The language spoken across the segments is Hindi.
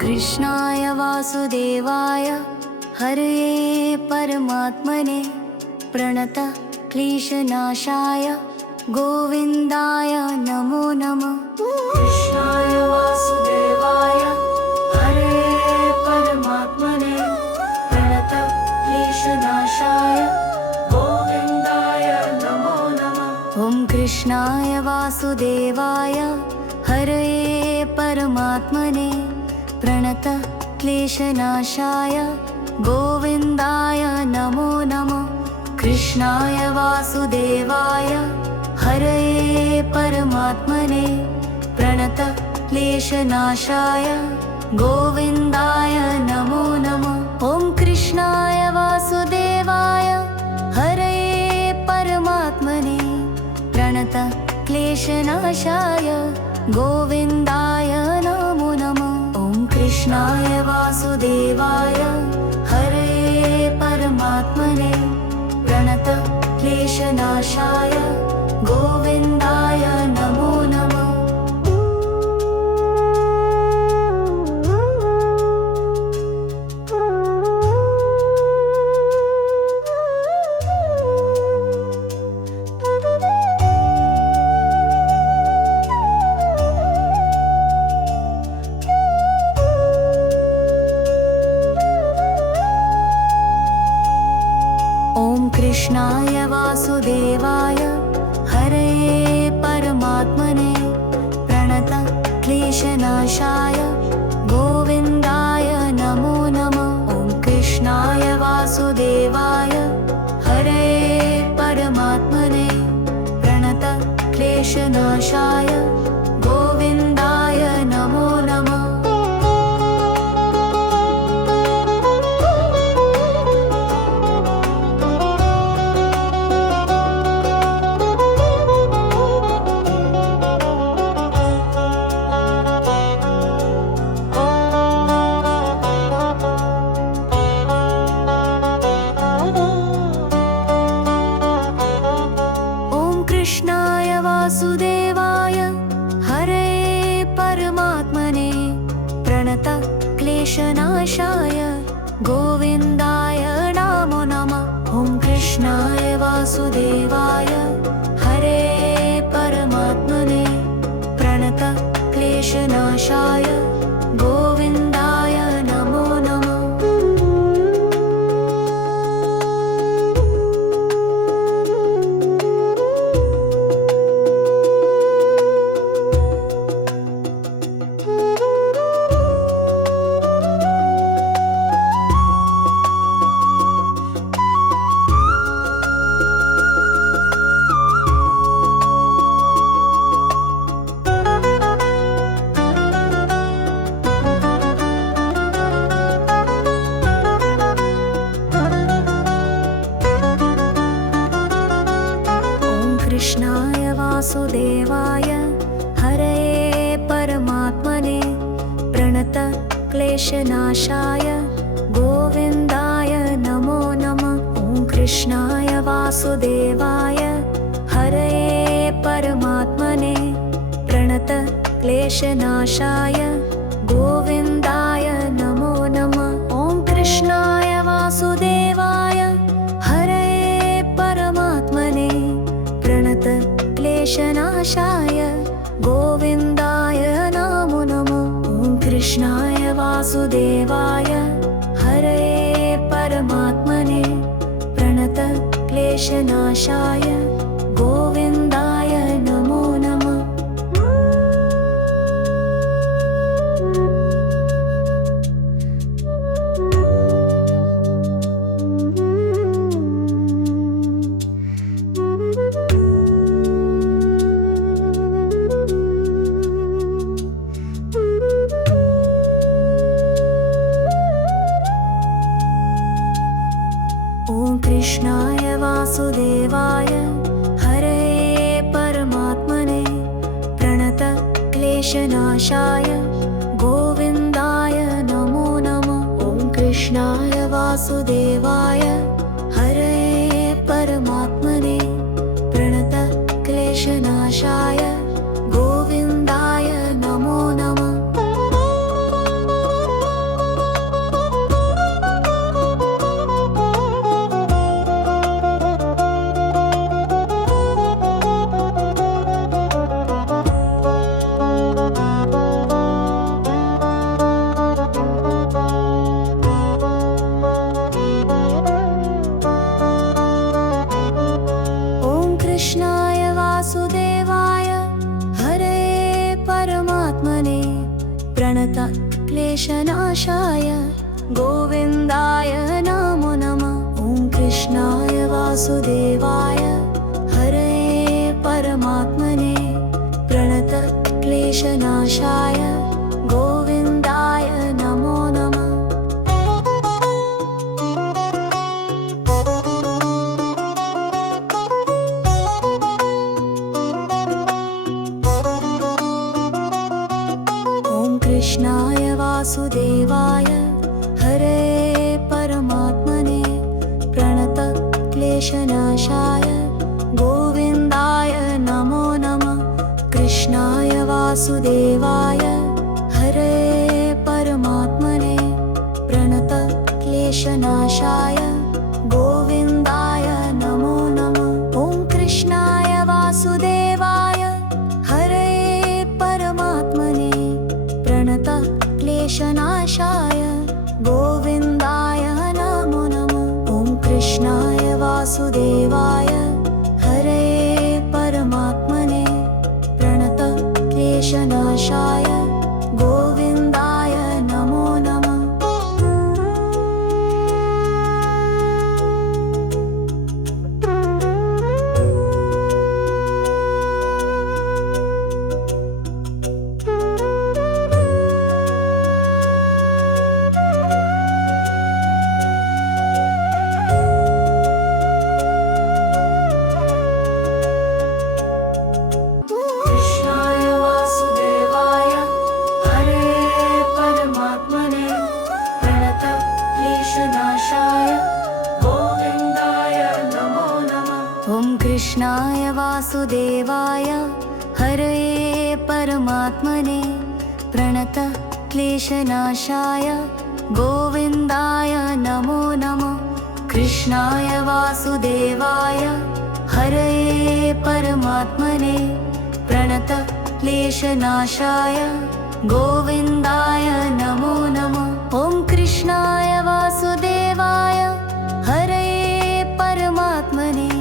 कृष्णाय वासुदेवाय हरये परमात्मने प्रणत क्लेशनाशाय गोविन्दाय नमो नमः। कृष्णाय वासुदेवाय हरये परमात्मने प्रणत क्लेशनाशाय गोविन्दाय नमो नमः। ॐ कृष्णाय वासुदेवाय हरये परमात्मने प्रणत क्लेशनाशाय गोविन्दाय नमो नमः। कृष्णाय वासुदेवाय हरये परमात्मने प्रणत क्लेशनाशाय गोविन्दाय नमो नमः। ॐ कृष्णाय वासुदेवाय हरये परमात्मने प्रणत क्लेशनाशाय गोविन्दाय नमो नमः। ॐ कृष्णाय वासुदेवाय हरये परमात्मने प्रणत क्लेशनाशाय गोविन्दाय नमो नमः। कृष्णाय वासुदेवाय हरये परमात्मने प्रणत क्लेशनाशाय गोविन्दाय नमो नमः। ॐ कृष्णाय वासुदेवाय हरये परमात्मने प्रणत क्लेशनाशाय गोविन्दाय नमो नमः। कृष्णाय वासुदेवाय हरये परमात्मने प्रणत क्लेशनाशाय गोविन्दाय नमो नमः। ॐ कृष्णाय वासुदेवाय हरये परमात्मने प्रणत क्लेशनाशाय गोविन्दाय नमो नमः। कृष्णाय वासुदेवाय हरये परमात्मने प्रणत क्लेशनाशाय गोविन्दाय नमो नमः। ॐ कृष्णाय वासुदेवाय हरये परमात्मने प्रणत क्लेशनाशाय गोविन्दाय नमो नमः। ॐ कृष्णाय वासुदेवाय हरये परमात्मने प्रणत क्लेशनाशाय गोविन्दाय नमो नमः। ॐ कृष्णाय वासुदेवाय हरये परमात्मने प्रणत क्लेशनाशाय गोविन्दाय नमो नमः। कृष्णाय वासुदेवाय हरये परमात्मने प्रणत क्लेशनाशाय गोविन्दाय नमो नमः। ॐ कृष्णाय वासुदेवाय हरये परमात्मने प्रणत क्लेशनाशाय गोविन्दाय नमो नमः। परमात्मने प्रणत क्लेशनाशाय गोविन्दाय नमो नमः। ॐ कृष्णाय वासुदेवाय हरये परमात्मने प्रणत क्लेशनाशाय गोविन्दाय नमो नमः। ॐ कृष्णाय वासुदेवाय हरये परमात्मने प्रणत क्लेशनाशाय गोविन्दाय नमो नमः। कृष्णाय वासुदेवाय हरये परमात्मने प्रणत क्लेशनाशाय गोविन्दाय नमो नमः। ॐ कृष्णाय वासुदेवाय हरये परमात्मने प्रणत क्लेशनाशाय गोविन्दाय नमो नमः। ॐ कृष्णाय वासुदेवाय हरये परमात्मने प्रणत क्लेशनाशाय गोविन्दाय नमो नमः। कृष्णाय वासुदेवाय हरये परमात्मने प्रणत क्लेशनाशाय गोविन्दाय नमो नमः। ॐ कृष्णाय वासुदेवाय हरये परमात्मने प्रणत क्लेशनाशाय गोविन्दाय नमो नमः। कृष्णाय वासुदेवाय हरये परमात्मने प्रणत क्लेशनाशाय गोविन्दाय नमो नमः। ॐ कृष्णाय वासुदेवाय हरये परमात्मने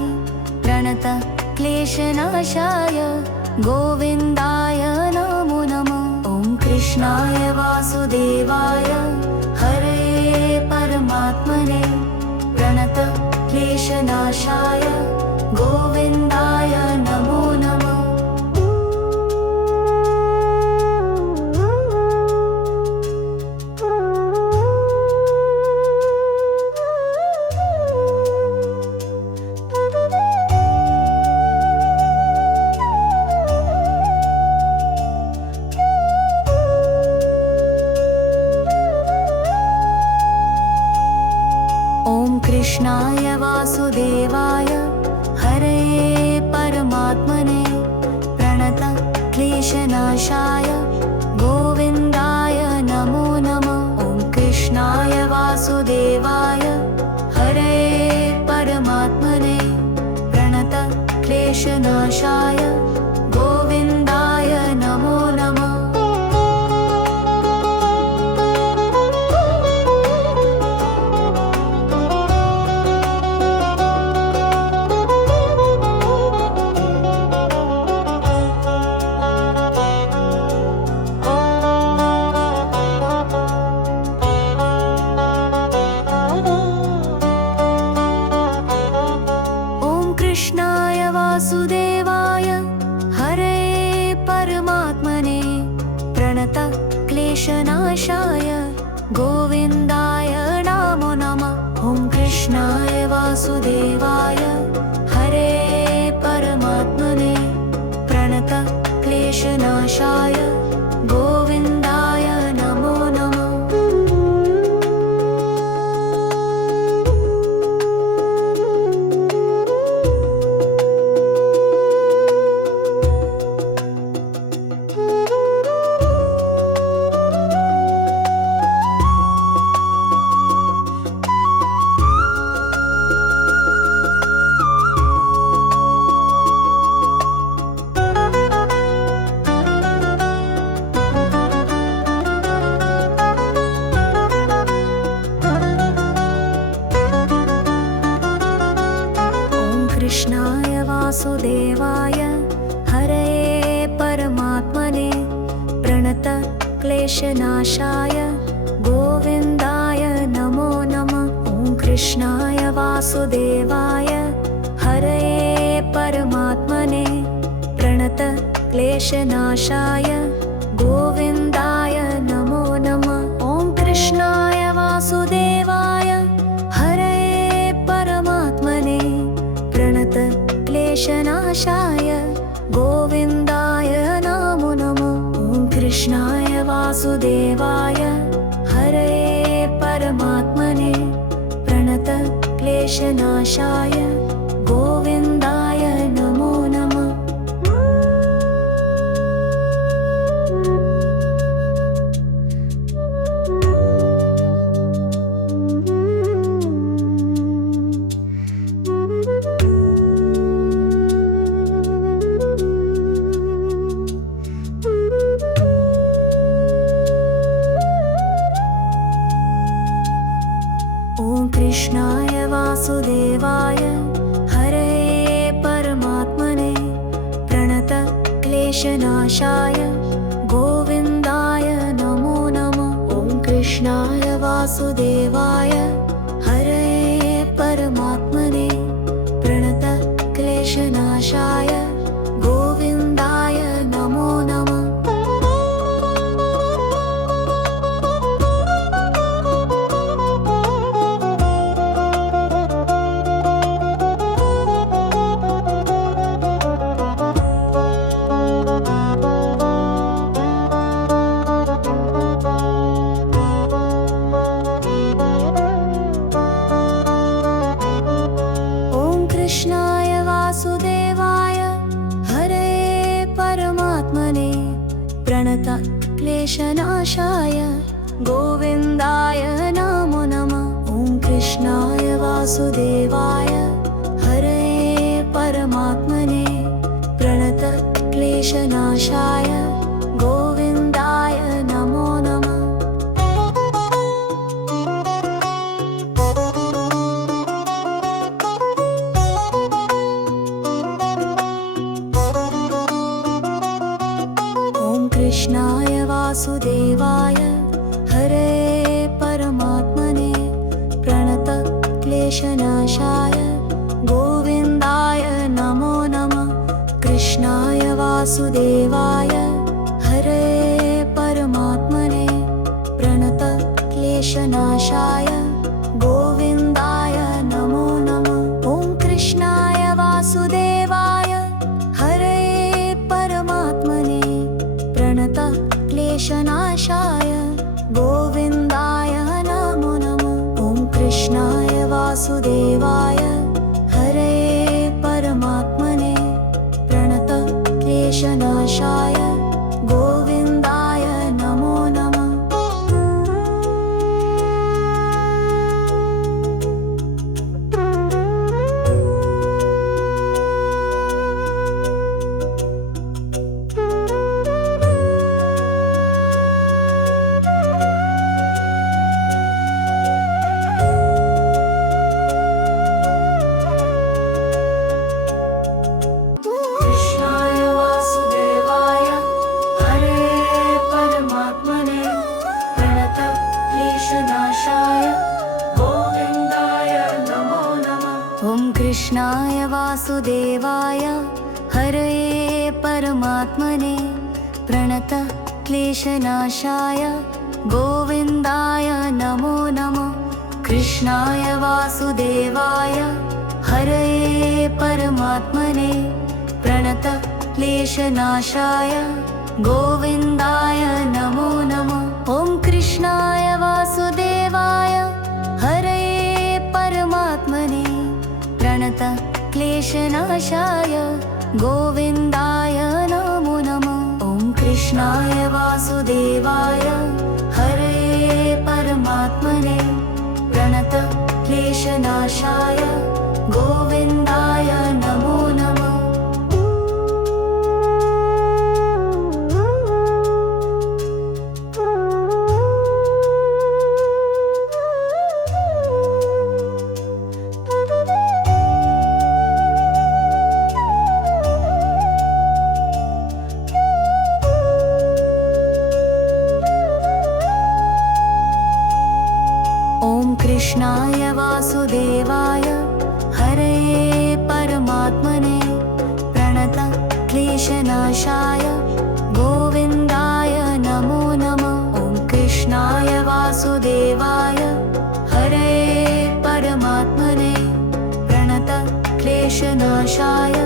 प्रणत क्लेशनाशाय गोविन्दाय नमो नमः। ॐ कृष्णाय वासुदेवाय हरये परमात्मने प्रणत क्लेशनाशाय गोविन्दाय नमो नमः। ॐ कृष्णाय वासुदेवाय हरये परमात्मने प्रणत क्लेशनाशाय गोविन्दाय नमो नमः। ॐ कृष्णाय वासुदेवाय हरये परमात्मने प्रणत क्लेशनाशाय गोविन्दाय नमो नमः। ॐ कृष्णाय वासुदेवाय हरये परमात्मने प्रणत क्लेशनाशाय गोविन्दाय नमो नमः। ॐ कृष्णाय वासुदेवाय हरये परमात्मने प्रणत क्लेशनाशाय गोविन्दाय नमो नमः। क्लेशनाशाय गोविन्दाय नमो नमः। ॐ कृष्णाय वासुदेवाय हरये परमात्मने प्रणत क्लेशनाशाय गोविन्दाय नमो नमः। ॐ कृष्णाय वासुदेवाय हरये परमात्मने प्रणत क्लेशनाशाय गोविन्दाय नमो नमः। ॐ कृष्णाय वासुदेवाय हरये परमात्मने प्रणत क्लेशनाशाय गोविन्दाय नमो नमः। ॐ कृष्णाय वासुदेवाय हरये परमात्मने प्रणत क्लेशनाशाय गोविन्दाय नमो नमः। ॐ कृष्णाय वासुदेवाय हरये परमात्मने प्रणत क्लेशनाशाय गोविन्दाय नमो नमः। कृष्णाय वासुदेवाय हरये परमात्मने प्रणत क्लेशनाशाय गोविन्दाय नमो नमः। ॐ कृष्णाय वासुदेवाय हरये परमात्मने प्रणत क्लेशनाशाय गोविन्दाय नमो नमः। कृष्णाय वासुदेवाय हरये परमात्मने प्रणत क्लेशनाशाय गोविन्दाय नमो नमः। कृष्णाय वासुदेवाय हरये परमात्मने प्रणत क्लेशनाशाय गोविन्दाय नमो नमः। ॐ कृष्णाय वासुदेवाय हरये परमात्मने प्रणत क्लेशनाशाय गोविन्दाय नमो नमः। ॐ कृष्णाय वासुदेवाय हरये परमात्मने प्रणत क्लेशनाशाय गोविन्दाय नमो नमः। कृष्णाय वासुदेवाय हरये परमात्मने प्रणत क्लेशनाशाय गोविन्दाय नमो नमः। कृष्णाय वासुदेवाय हरये परमात्मने प्रणत क्लेशनाशाय गोविन्दाय नमो नमः। ॐ कृष्णाय वासुदेवाय हरये परमात्मने प्रणत क्लेशनाशाय गोविन्दाय नमो नमः। ॐ कृष्णाय वासुदेवाय हरये परमात्मने प्रणत क्लेशनाशाय गोविन्दाय नमो नमः। कृष्णाय वासुदेवाय हरये परमात्मने प्रणत क्लेशनाशाय गोविन्दाय नमो नमः। ॐ कृष्णाय वासुदेवाय हरये परमात्मने प्रणत क्लेशनाशाय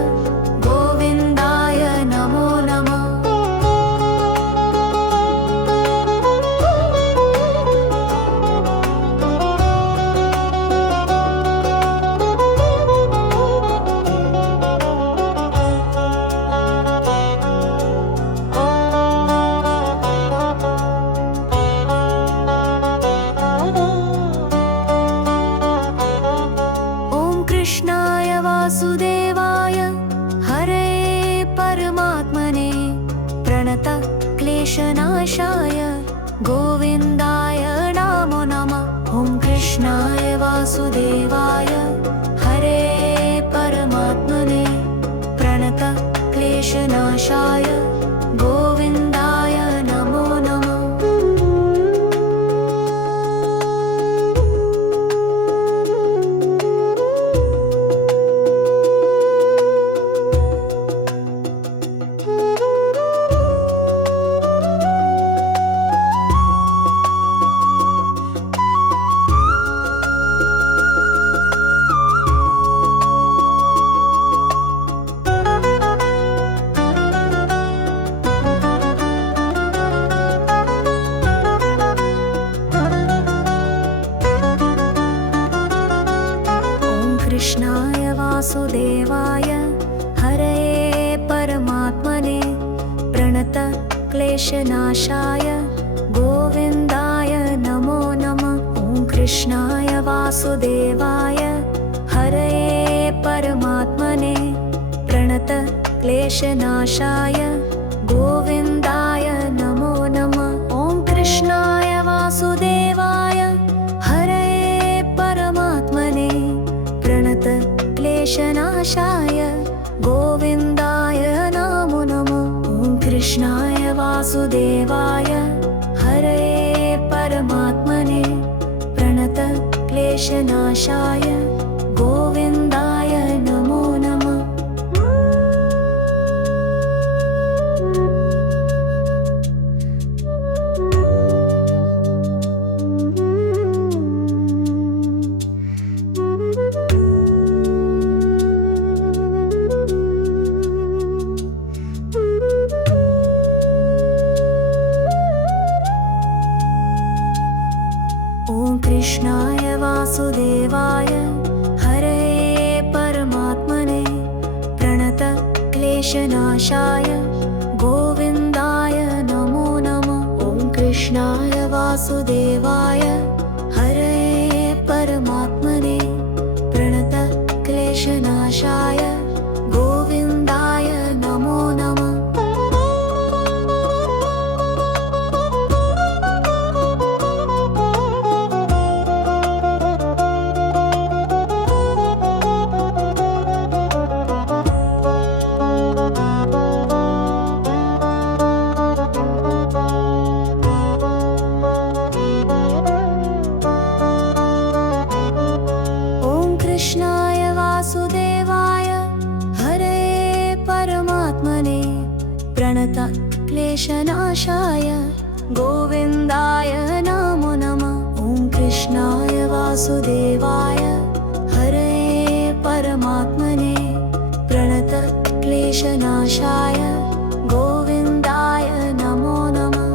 गोविन्दाय नमो नमः। कृष्णाय वासुदेवाय हरये परमात्मने प्रणत क्लेशनाशाय गोविन्दाय नमो नमः। ॐ कृष्णाय वासुदेवाय हरये परमात्मने प्रणत क्लेशनाशाय गोविन्दाय नमो नमः। कृष्णाय वासुदेवाय हरये परमात्मने प्रणत क्लेशनाशाय गोविन्दाय नमो नमः। ॐ कृष्णाय वासुदेवाय हरये परमात्मने प्रणत क्लेशनाशाय गोविन्दाय नमो नमः। ॐ कृष्णाय वासुदेवाय हरये परमात्मने प्रणत क्लेशनाशाय गोविन्दाय नमो नमः। ॐ कृष्णाय वासुदेवाय हरये परमात्मने प्रणत क्लेशनाशाय गोविन्दाय नमो नमः। ॐ कृष्णाय वासुदेवाय हरये परमात्मने प्रणत क्लेशनाशाय गोविन्दाय नमो नमः। ॐ कृष्णाय वासुदेवाय हरये परमात्मने प्रणत क्लेशनाशाय गोविन्दाय नमो नमः। कृष्णाय वासुदेवाय हरये परमात्मने प्रणत क्लेशनाशाय गोविन्दाय नमो नमः। ॐ कृष्णाय वासुदेवाय हरये परमात्मने प्रणत क्लेशनाशाय गोविन्दाय नमो नमः।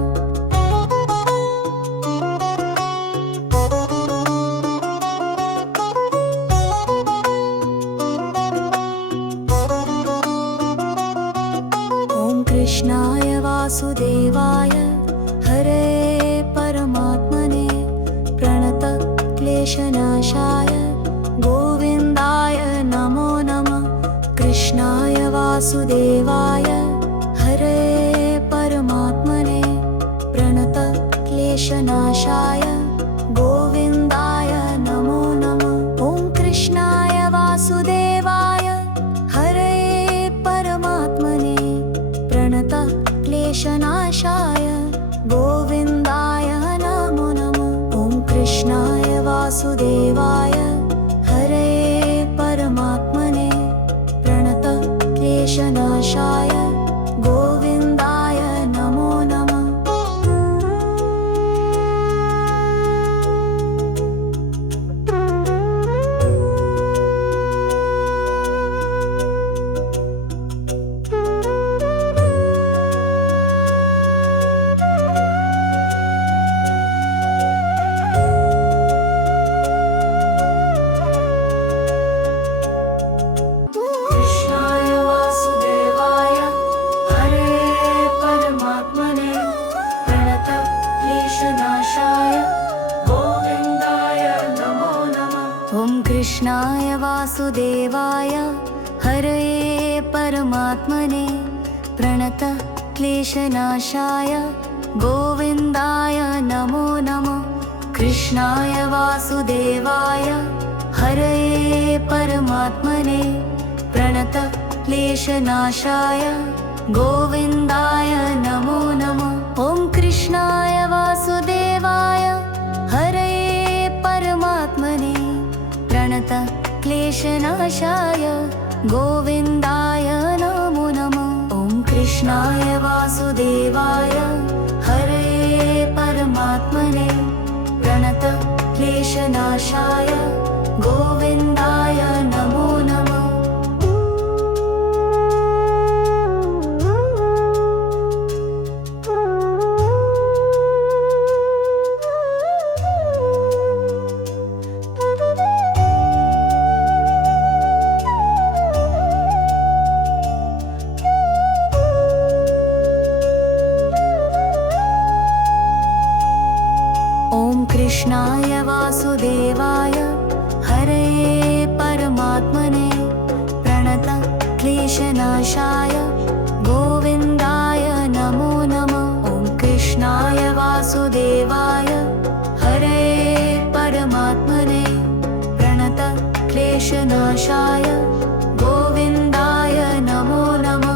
कृष्णाय वासुदेवाय हरये परमात्मने प्रणत क्लेशनाशाय गोविन्दाय नमो नमः। कृष्णाय वासुदेवाय हरये परमात्मने प्रणत क्लेशनाशाय गोविन्दाय नमो नमः। ॐ कृष्णाय वासुदेवाय हरये परमात्मने प्रणत क्लेशनाशाय गोविन्दाय नमो नमः। ॐ कृष्णाय वासुदेवाय वासुदेवाय हरये परमात्मने प्रणत क्लेशनाशाय गोविन्दाय नमो नमः कृष्णाय वासुदेवाय हरये परमात्मने प्रणत क्लेशनाशाय गोविन्दाय नमो नमः ॐ कृष्णाय वासुदेवाय हरये परमात्मने प्रणत क्लेशनाशाय गोविन्दाय नमो नमः ॐ कृष्णाय वासुदेवाय हरये परमात्मने प्रणत क्लेशनाशाय गोविन्दाय नमो नमः कृष्णाय वासुदेवाय हरये परमात्मने प्रणत क्लेशनाशाय गोविन्दाय नमो नमः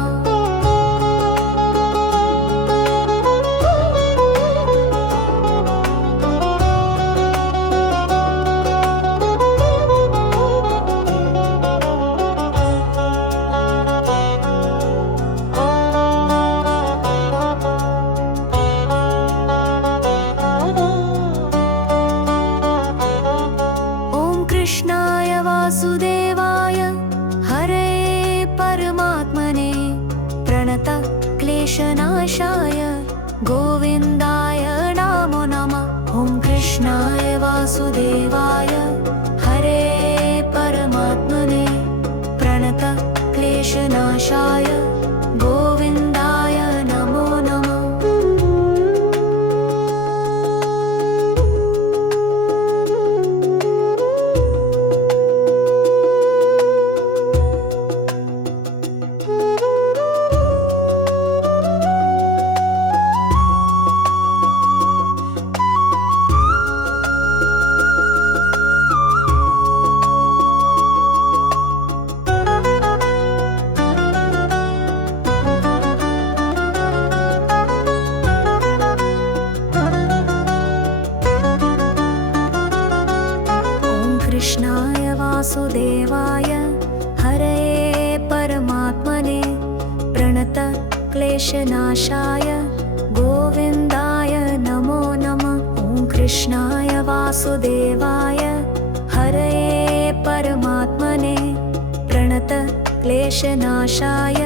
ॐ कृष्णाय वासुदेवाय हरये परमात्मने प्रणत क्लेशनाशाय गोविन्दाय नमो नमः कृष्णाय वासुदेवाय हरये परमात्मने प्रणत क्लेशनाशाय गोविन्दाय नमो नमः ॐ कृष्णाय वासुदेवाय हरये परमात्मने प्रणत क्लेशनाशाय गोविन्दाय नमो नमः कृष्णाय वासुदेवाय हरये परमात्मने प्रणत क्लेशनाशाय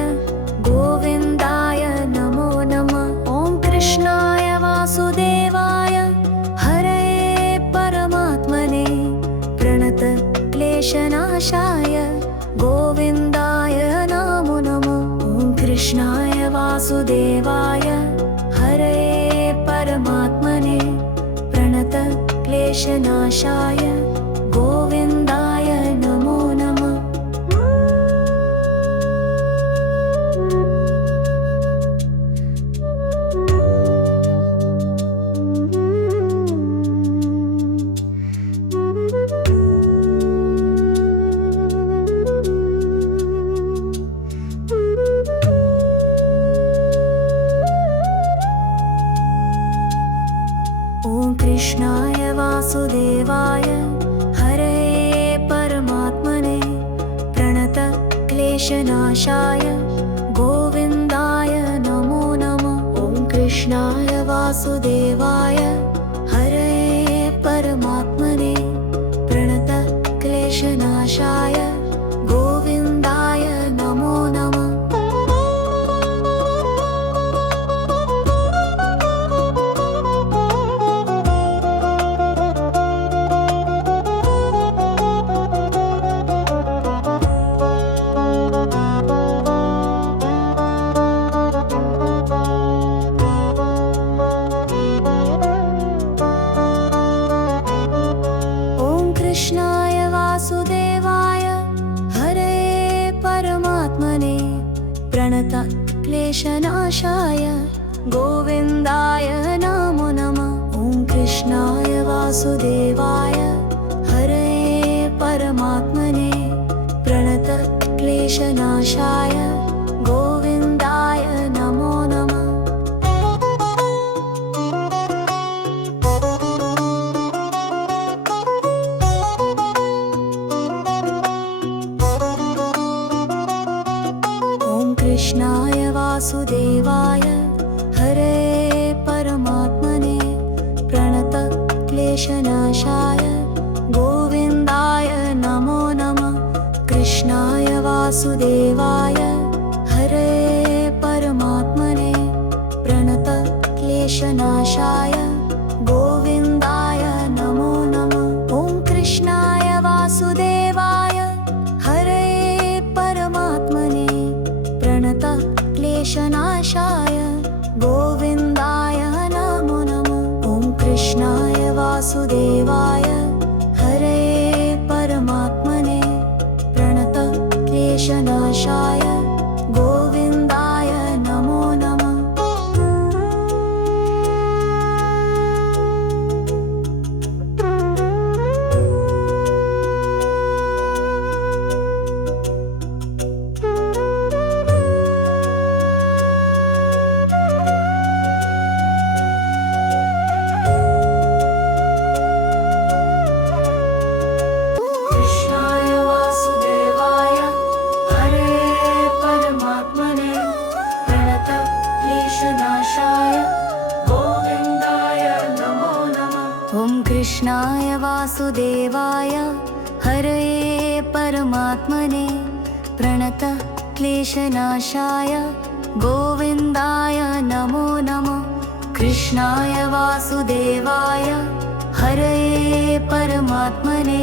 गोविन्दाय नमो नमः ॐ कृष्णाय वासुदेवाय हरये परमात्मने प्रणत क्लेशनाशाय गोविन्दाय नमो नमः ॐ कृष्णाय वासुदेवाय हरये परमात्मने प्रणत क्लेशनाशाय गोविन्दाय नमो नमः ॐ कृष्णाय वासुदेवाय हरये परमात्मने प्रणत क्लेशनाशाय गोविन्दाय नमो नमः ॐ कृष्णाय वासुदेवाय हरये परमात्मने प्रणत क्लेशनाशाय गोविन्दाय नमो नमः ॐ कृष्णाय वासुदेवाय हरये परमात्मने प्रणत क्लेशनाशाय गोविन्दाय नमो नमः कृष्णाय वासुदेवाय वासुदेवाय हरे परमात्मने प्रणतक्लेशनाशाय गोविन्दाय नमो नमः। ॐ कृष्णाय वासुदेवाय हरे परमात्मने प्रणतक्लेशनाशाय गोविन्दाय नमो नमः। कृष्णाय वासुदेवाय हरे परमात्मने प्रणतक्लेशनाशाय गोविन्दाय नमो नमः। ॐ कृष्णाय वासुदेवाय हरे परमात्मने प्रणतक्लेशनाशाय गोविन्दाय नमो नमः। ॐ कृष्णाय वासुदेवाय हरे परमात्मने प्रणतक्लेशनाशाय गोविन्दाय नमो नमः। कृष्णाय वासुदेवाय हरे परमात्मने प्रणतक्लेशनाशाय गोविन्दाय नमो नमः। ॐ कृष्णाय वासुदेवाय हरे परमात्मने प्रणतक्लेशनाशाय गोविन्दाय नमो नमः। कृष्णाय वासुदेवाय हरे परमात्मने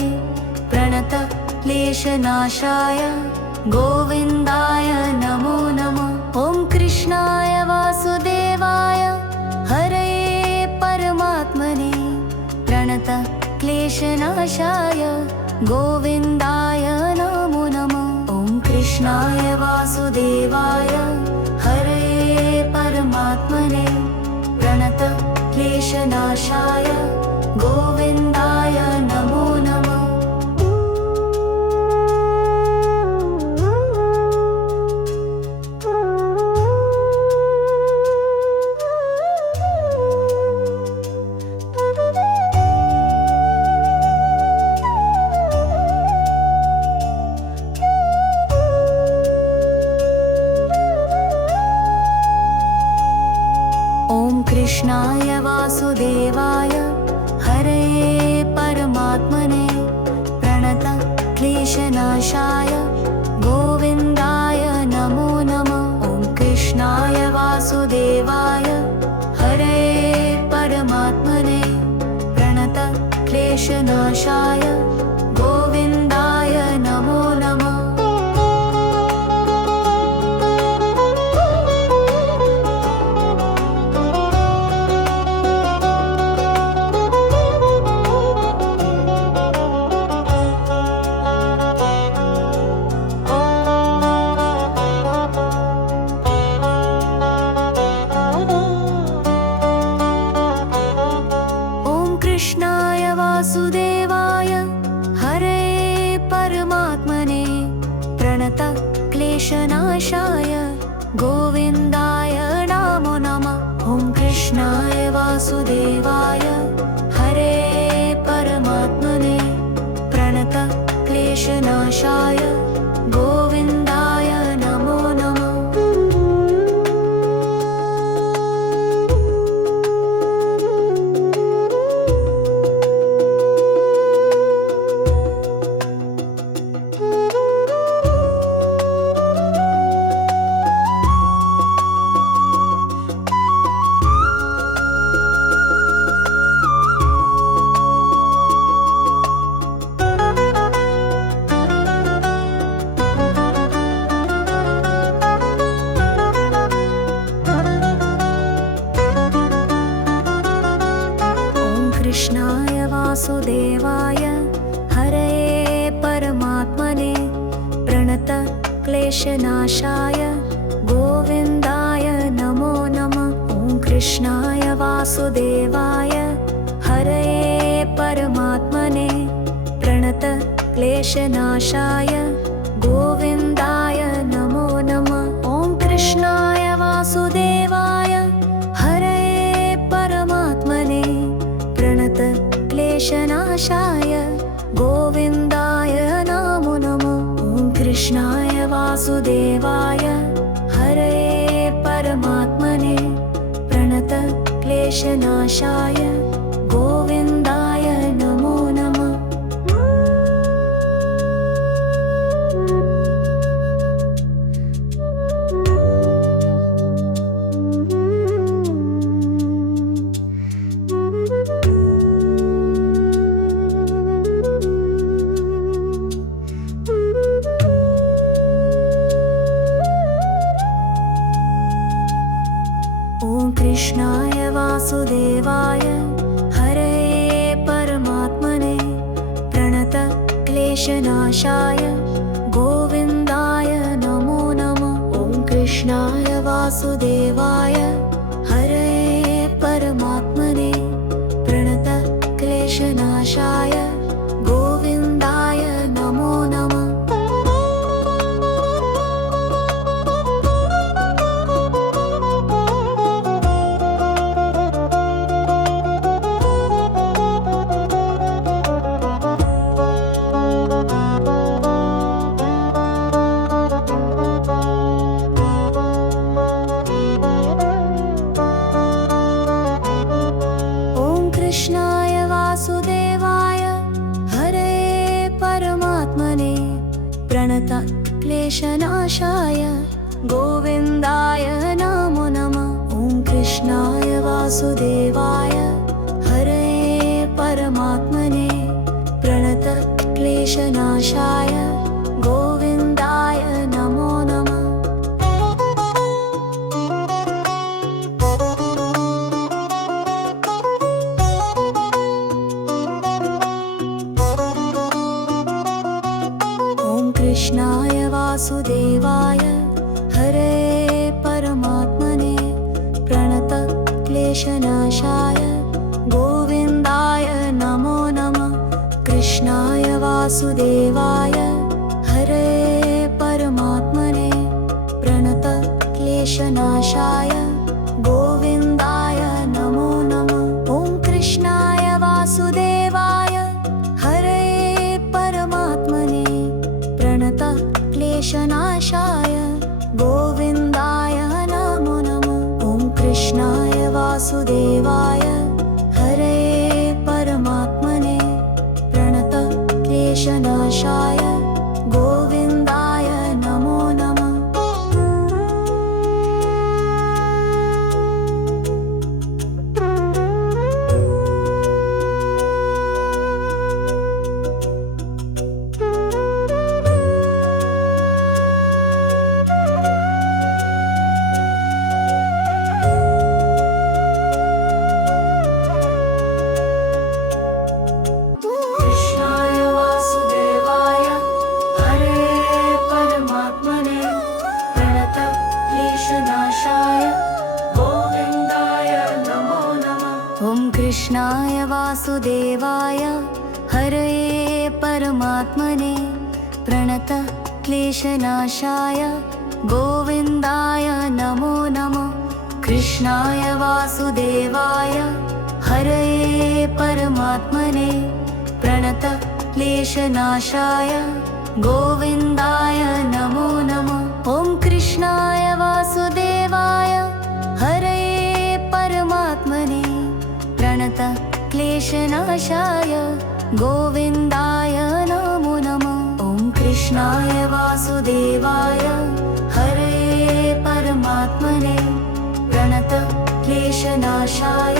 प्रणतक्लेशनाशाय गोविन्दाय नमो नमः। ॐ कृष्णाय वासुदेवाय हरे परमात्मने प्रणतक्लेशनाशाय गोविन्दाय नमो नमः। ॐ कृष्णाय वासुदेवाय हरे परमात्मने प्रणतक्लेशनाशाय गोविन्दाय नमो नमः। ॐ कृष्णाय वासुदेवाय हरे परमात्मने प्रणतक्लेशनाशाय गोविन्दाय नमो नमः। ॐ कृष्णाय वासुदेवाय हरे परमात्मने प्रणतक्लेशनाशाय गोविन्दाय नमो नमः। कृष्णाय वासुदेवाय हरे परमात्मने प्रणतक्लेशनाशाय गोविन्दाय नमो नमः। ॐ कृष्णाय वासुदेवाय हरे परमात्मने प्रणतक्लेशनाशाय गोविन्दाय नमो नमः। कृष्णाय वासुदेवाय हरे परमात्मने प्रणतक्लेशनाशाय गोविन्दाय नमो नमः। ॐ कृष्णाय वासुदेवाय हरे क्लेशनाशाय गोविन्दाय नमो नमः। ॐ कृष्णाय वासुदेवाय हरये परमात्मने प्रणत क्लेशनाशाय गोविन्दाय नमो नमः। ॐ कृष्णाय वासुदेवाय हरये परमात्मने प्रणत क्लेशनाशाय गोविन्दाय नमो नमः। ॐ कृष्णाय वासुदेवाय हरये परमात्मने प्रणत क्लेशनाशाय गोविन्दाय नमो नमः। ॐ कृष्णाय वासुदेवाय हरये परमात्मने प्रणत क्लेशनाशाय गोविन्दाय नमो नमः। कृष्णाय वासुदेवाय हरये परमात्मने प्रणत क्लेशनाशाय गोविन्दाय नमो नमः। ॐ कृष्णाय वासुदेवाय हरये परमात्मने प्रणत क्लेशनाशाय गोविन्दाय नमो नमः। कृष्णाय वासुदेवाय हरये परमात्मने प्रणत क्लेशनाशाय गोविन्दाय नमो नमः। कृष्णाय वासुदेवाय हरये परमात्मने प्रणत क्लेशनाशाय गोविन्दाय नमो नमः। ॐ कृष्णाय वासुदेवाय हरये परमात्मने प्रणत क्लेशनाशाय गोविन्दाय नमो नमः। ॐ कृष्णाय वासुदेवाय हरये परमात्मने प्रणत क्लेशनाशाय गोविन्दाय नमो नमः। कृष्णाय वासुदेवाय हरये परमात्मने प्रणत क्लेशनाशाय गोविन्दाय नमो नमः। कृष्णाय वासुदेवाय हरये परमात्मने प्रणत क्लेशनाशाय गोविन्दाय नमो नमः। ॐ कृष्णाय वासुदेवाय हरये परमात्मने प्रणत क्लेशनाशाय गोविन्दाय नमो नमः। ॐ कृष्णाय वासुदेवाय हरये परमात्मने प्रणत क्लेशनाशाय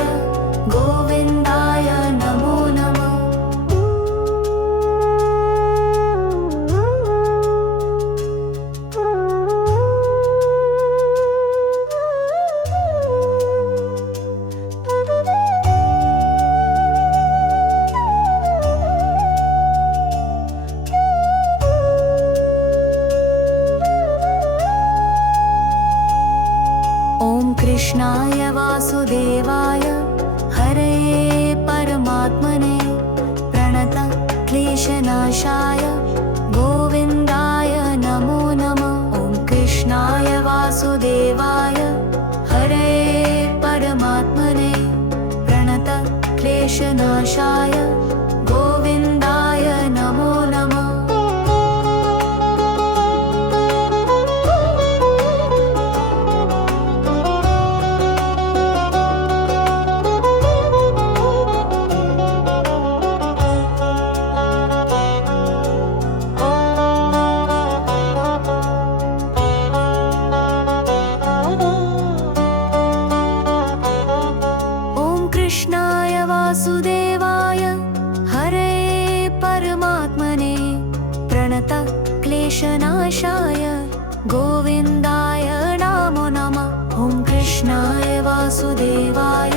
गोविन्दाय नमो नमः। कृष्णाय वासुदेवाय हरये परमात्मने प्रणत क्लेशनाशाय क्लेशनाशाय गोविन्दाय नमो नमः। ॐ कृष्णाय वासुदेवाय हरे परमात्मने प्रणतक्लेशनाशाय गोविन्दाय नमो नमः। कृष्णाय वासुदेवाय हरे परमात्मने प्रणतक्लेशनाशाय गोविन्दाय नमो नमः। ॐ कृष्णाय वासुदेवाय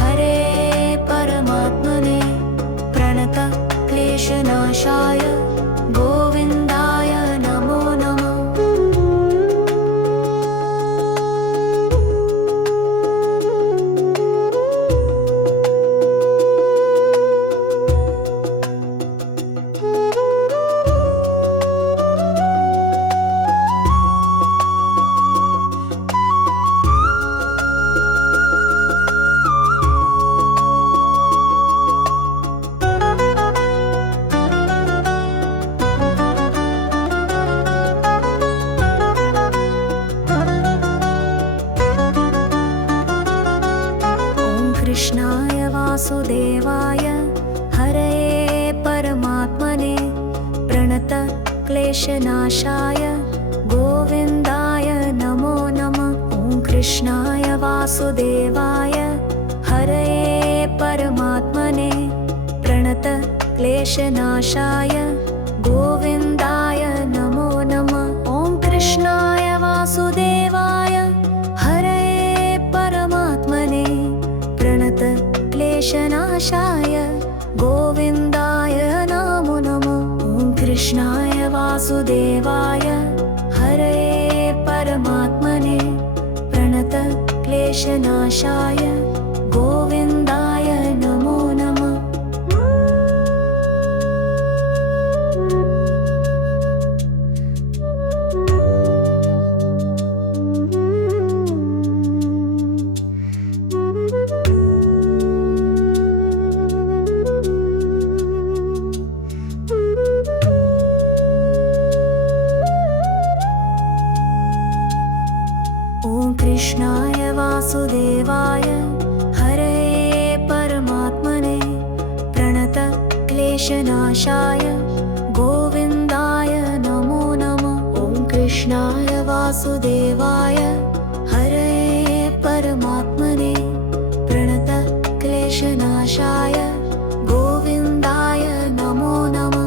हरे परमात्मने प्रणतक्लेशनाशाय गोविन्दाय नमो नमः। कृष्णाय वासुदेवाय हरे परमात्मने प्रणतक्लेशनाशाय गोविन्दाय नमो नमः। ॐ कृष्णाय वासुदेवाय हरे परमात्मने प्रणतक्लेशनाशाय गोविन्दाय नमो नमः। ॐ कृष्णाय वासुदेवाय हरे परमात्मने प्रणतक्लेशनाशाय गोविन्दाय नमो नमः। ॐ कृष्णाय वासुदेवाय हरे परमात्मने प्रणतक्लेशनाशाय गोविन्दाय नमो नमः। कृष्णाय वासुदेवाय हरे परमात्मने प्रणतक्लेशनाशाय गोविन्दाय नमो नमः। ॐ कृष्णाय वासुदेवाय हरे परमात्मने प्रणतक्लेशनाशाय गोविन्दाय नमो नमः।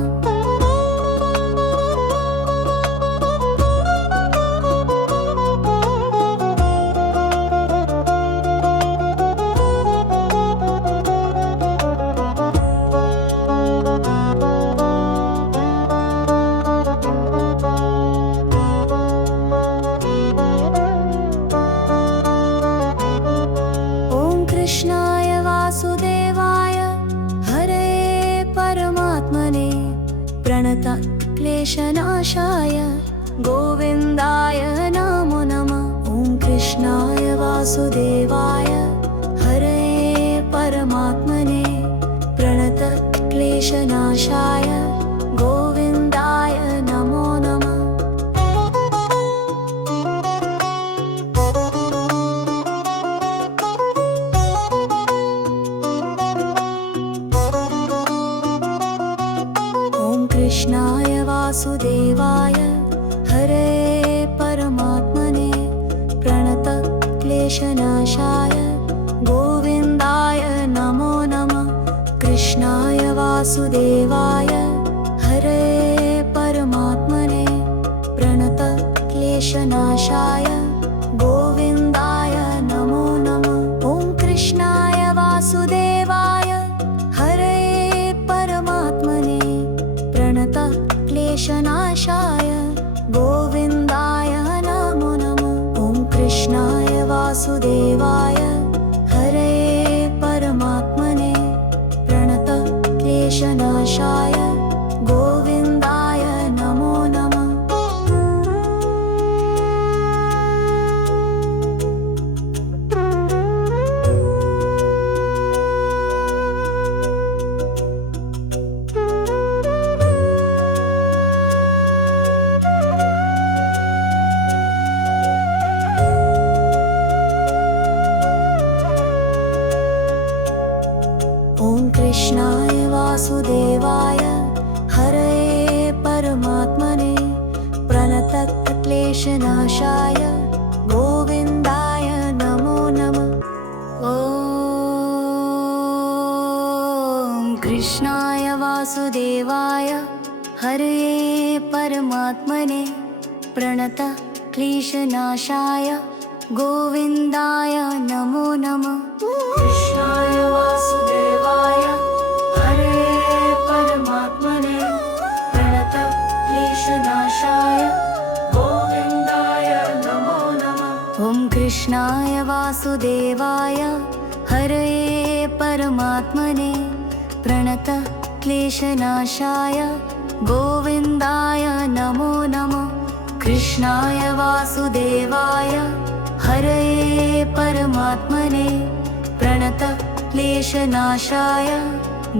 कृष्णाय वासुदेवाय हरे परमात्मने प्रणतक्लेशनाशाय गोविन्दाय नमो नमः। ॐ कृष्णाय वासुदेवाय हरे परमात्मने प्रणतक्लेशनाशाय गोविन्दाय नमो नमः। कृष्णाय वासुदेवाय हरे परमात्मने प्रणतक्लेशनाशाय गोविन्दाय नमो नमः। कृष्णाय वासुदेवाय हरे परमात्मने प्रणतक्लेशनाशाय गोविन्दाय नमो नमः। ॐ कृष्णाय वासुदेवाय हरे परमात्मने प्रणतक्लेशनाशाय गोविन्दाय नमो नमः। ॐ कृष्णाय वासुदेवाय हरे परमात्मने प्रणतक्लेशनाशाय कृष्णाय वासुदेवाय हरये परमात्मने प्रणतक्लेशनाशाय गोविन्दाय नमो नमः। ॐ कृष्णाय वासुदेवाय हरये परमात्मने प्रणतक्लेशनाशाय गोविन्दाय नमो नमः। कृष्णाय वासुदेवाय हरये परमात्मने प्रणतक्लेशनाशाय गोविन्दाय नमो नमः। ॐ कृष्णाय वासुदेवाय हरये परमात्मने प्रणतक्लेशनाशाय गोविन्दाय नमो नमः। कृष्णाय वासुदेवाय हरये परमात्मने प्रणतक्लेशनाशाय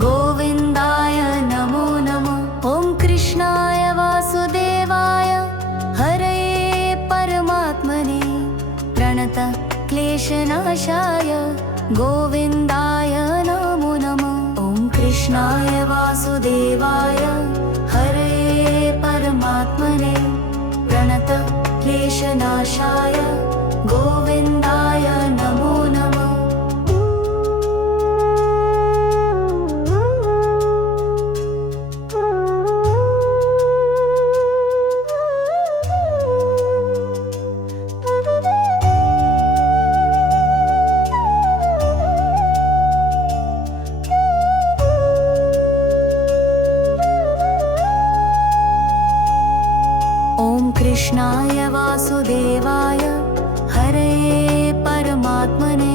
गोविन्दाय नमो नमः। ॐ कृष्णाय वासुदेवाय हरये परमात्मने प्रणतक्लेशनाशाय गोविन्दाय नमो नमः। ॐ कृष्णाय वासुदेवाय हरये परमात्मने प्रणतक्लेशनाशाय गोविन्दाय नमो नमः। कृष्णाय वासुदेवाय हरये परमात्मने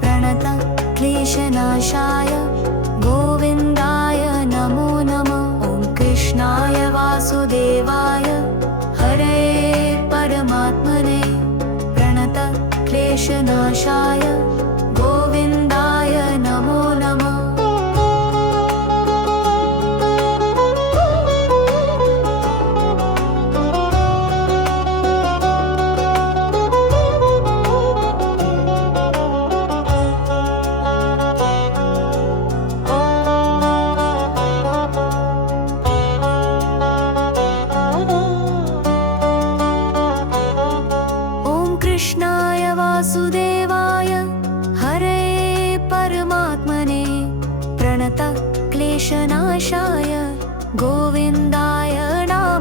प्रणतक्लेशनाशाय गोविन्दाय नमो नमः। ॐ कृष्णाय वासुदेवाय हरये परमात्मने प्रणतक्लेशनाशाय गोविन्दाय नमो नमः। कृष्णाय वासुदेवाय हरये परमात्मने प्रणतक्लेशनाशाय गोविन्दाय नमो नमः।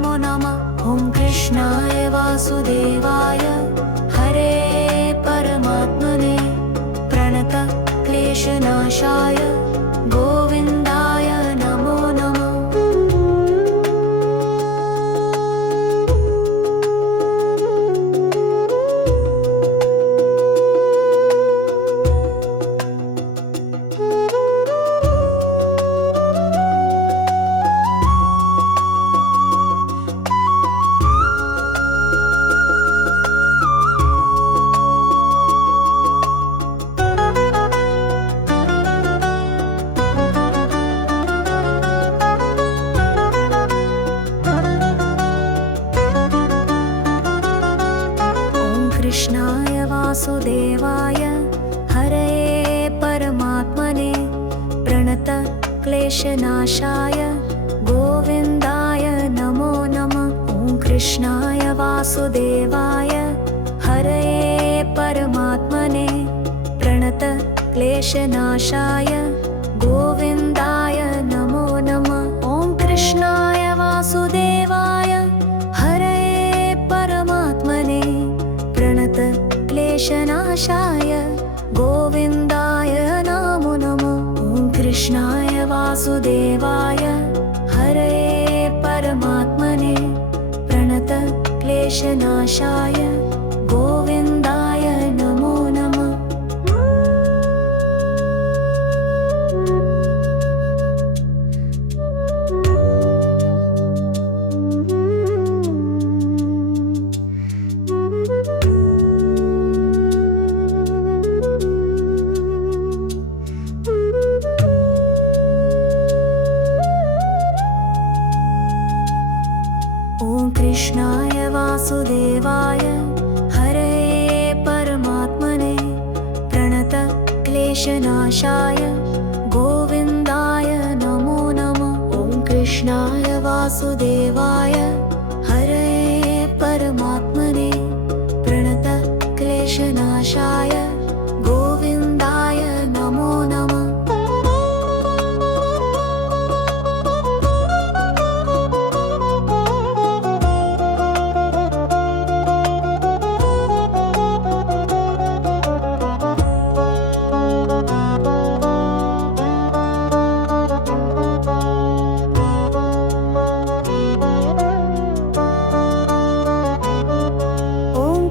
ॐ कृष्णाय वासुदेवाय हरये परमात्मने प्रणतक्लेशनाशाय गोविन्दाय नमो नमः। कृष्णाय वासुदेवाय हरये परमात्मने प्रणतक्लेशनाशाय गोविन्दाय नमो नमः। ॐ कृष्णाय वासुदेवाय हरये परमात्मने प्रणतक्लेशनाशाय गोविन्दाय नमो नमः। ॐ कृष्णाय वासुदेवाय हरये परमात्मने प्रणतक्लेशनाशाय गोविन्दाय नमो नमः। ॐ कृष्णाय वासुदेवाय हरये परमात्मने प्रणतक्लेशनाशाय गोविन्दाय नमो नमः। कृष्णाय वासुदेवाय हरये परमात्मने प्रणतक्लेशनाशाय गोविन्दाय कृष्णाय वासुदेवाय हरये परमात्मने प्रणतक्लेशनाशाय गोविन्दाय नमो नमः।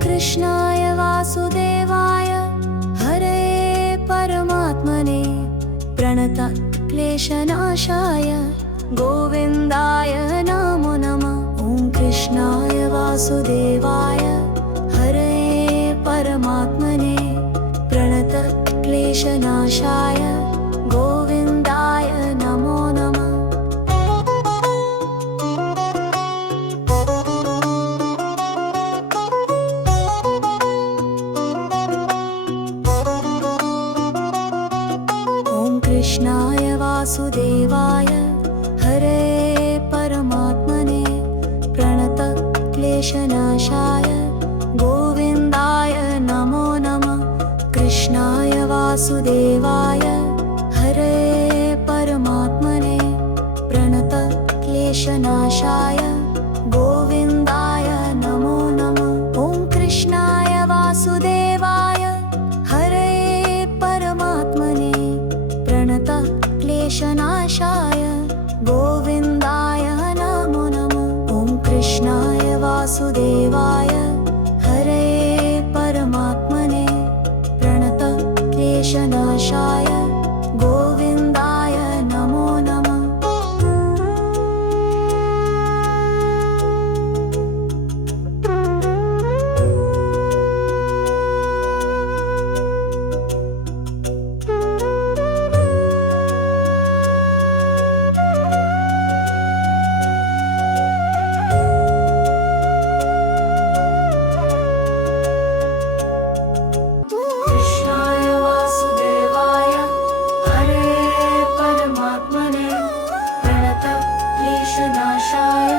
कृष्णाय वासुदेवाय हरये परमात्मने प्रणतक्लेशनाशाय गोविन्दाय नमो नमः। ॐ कृष्णाय वासुदेवाय हरये परमात्मने प्रणतक्लेशनाशाय गोविन्दाय नमो नमः। कृष्णाय वासुदेवाय हरये परमात्मने प्रणतक्लेशनाशाय गोविन्दाय नमो नमः। कृष्णाय वासुदेवाय हरये परमात्मने प्रणतक्लेशनाशाय गोविन्दाय नमो नमः। ॐ कृष्णाय वासुदेवाय हरये परमात्मने प्रणतक्लेशनाशाय गोविन्दाय नमो नमः। ॐ कृष्णाय वासुदेवाय हरये परमात्मने प्रणतक्लेशनाशाय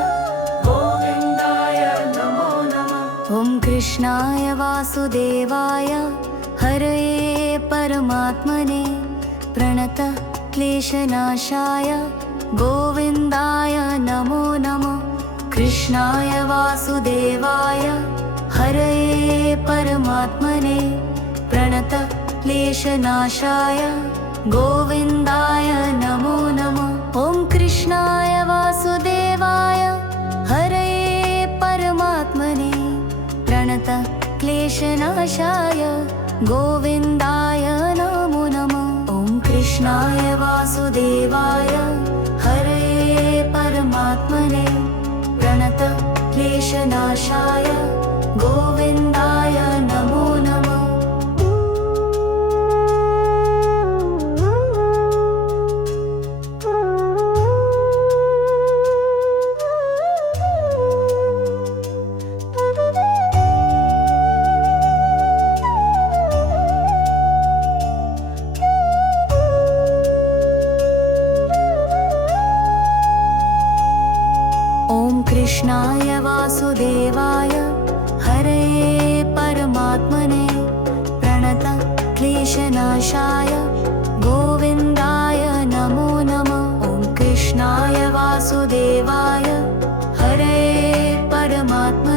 गोविन्दाय नमो नमः। कृष्णाय वासुदेवाय हरये परमात्मने प्रणतक्लेशनाशाय गोविन्दाय नमो नमः। कृष्णाय वासुदेवाय हरये परमात्मने प्रणतक्लेशनाशाय गोविन्दाय नमो नमः। ॐ कृष्णाय वासुदेवाय हरये परमात्मने प्रणतक्लेशनाशाय गोविन्दाय नमो नमः। ॐ कृष्णाय वासुदेवाय हरये परमात्मने प्रणतक्लेशनाशाय गोविन्दाय नमो नमः। कृष्णाय वासुदेवाय हरये परमात्मने प्रणतक्लेशनाशाय गोविन्दाय नमो नमः। ॐ कृष्णाय वासुदेवाय हरये परमात्मने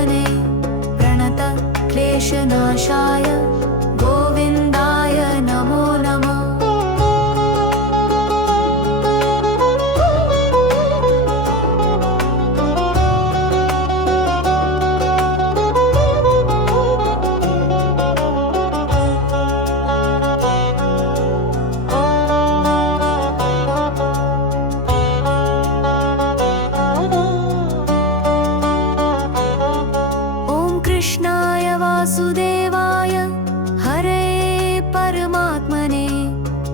प्रणतक्लेशनाशाय गोविन्दाय नमो नमः। कृष्णाय वासुदेवाय हरये परमात्मने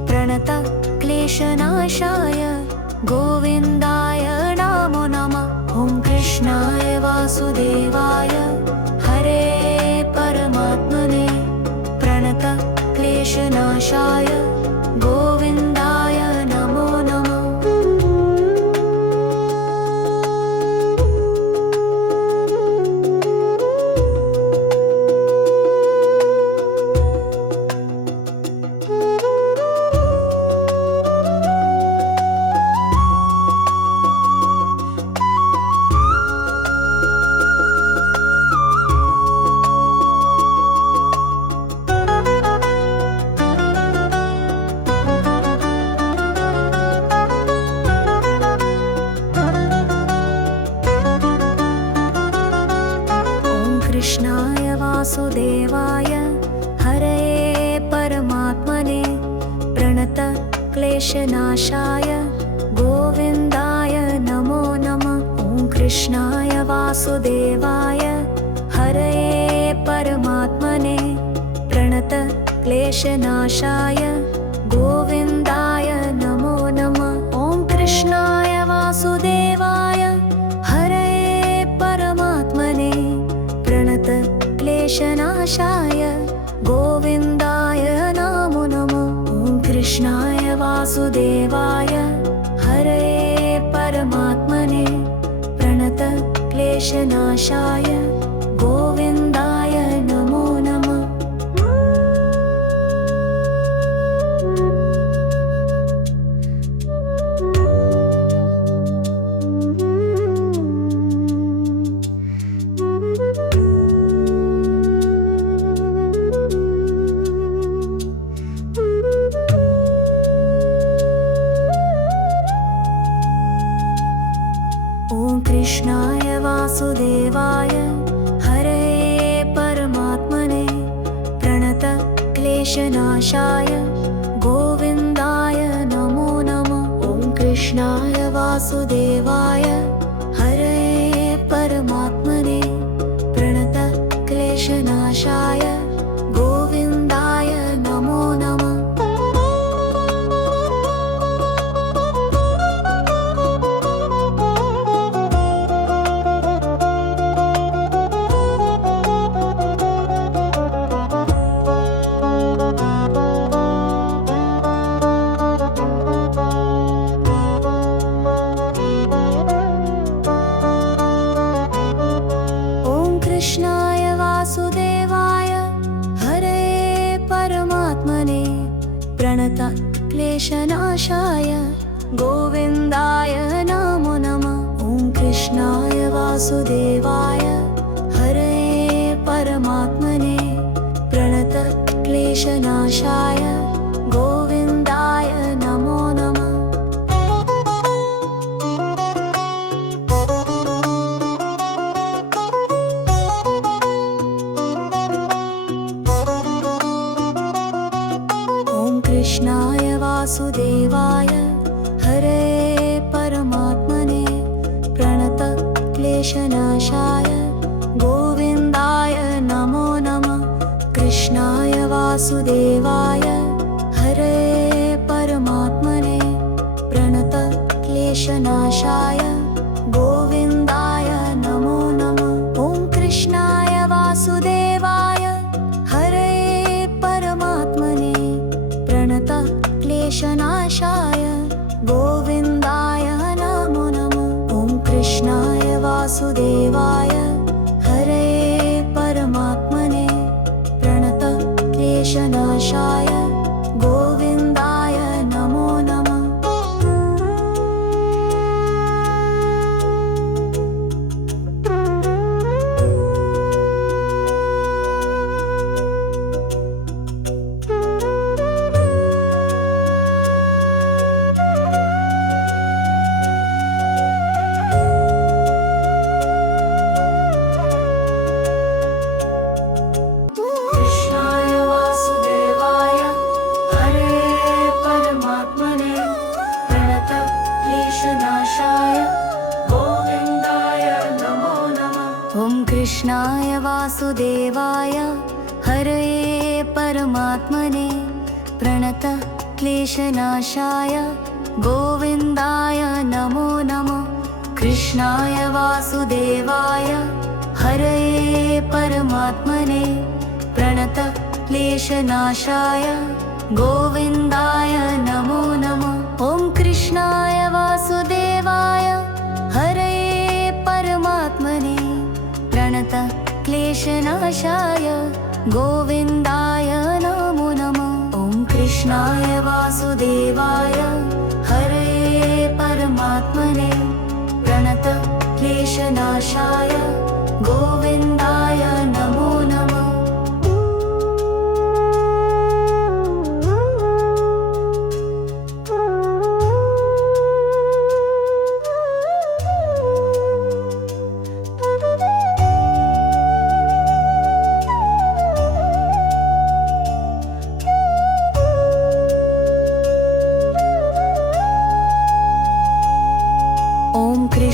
प्रणतक्लेशनाशाय गोविन्दाय नमो नमः। ॐ कृष्णाय वासुदेवाय हरये परमात्मने प्रणतक्लेशनाशाय गोविन्दाय नमो नमः। क्लेशनाशाय गोविन्दाय नमो नमः। ॐ कृष्णाय वासुदेवाय हरये परमात्मने प्रणत क्लेशनाशाय गोविन्दाय नमो नमः। ॐ कृष्णाय वासुदेवाय हरये परमात्मने प्रणत क्लेशनाशाय गोविन्दाय नमो नमः। ॐ कृष्णाय वासुदेवाय हरये परमात्मने प्रणत क्लेशनाशाय गोविन्दाय नमो नमः। ॐ कृष्णाय वासुदेवाय हरये परमात्मने प्रणत क्लेशनाशाय गोविन्दाय नमो नमः। ॐ कृष्णाय वासुदेवाय हरये परमात्मने प्रणत क्लेशनाशाय गोविन्दाय नमो नमः। कृष्णाय वासुदेवाय हरये परमात्मने प्रणत क्लेशनाशाय गोविन्दाय नमो नमः। ॐ कृष्णाय वासुदेवाय हरये परमात्मने प्रणत क्लेशनाशाय गोविन्दाय नमो नमः। कृष्णाय वासुदेवाय हरये परमात्मने प्रणत क्लेशनाशाय गोविन्दाय नमो नमः। कृष्णाय वासुदेवाय हरये परमात्मने प्रणत क्लेशनाशाय गोविन्दाय नमो नमः। ॐ कृष्णाय वासुदेवाय हरये परमात्मने प्रणत क्लेशनाशाय गोविन्दाय नमो नमः। ॐ कृष्णाय वासुदेवाय हरये परमात्मने प्रणत क्लेशनाशाय गोविन्दाय नमो नमः। कृष्णाय वासुदेवाय हरये परमात्मने प्रणत क्लेशनाशाय गोविन्दाय नमो नमः। कृष्णाय वासुदेवाय हरये परमात्मने प्रणत क्लेशनाशाय गोविन्दाय नमो नमः। ॐ कृष्णाय वासुदेवाय हरये परमात्मने प्रणत क्लेशनाशाय गोविन्दाय नमो नमः। ॐ कृष्णाय वासुदेवाय हरये परमात्मने प्रणत क्लेशनाशाय गोविन्दाय नमो नमः।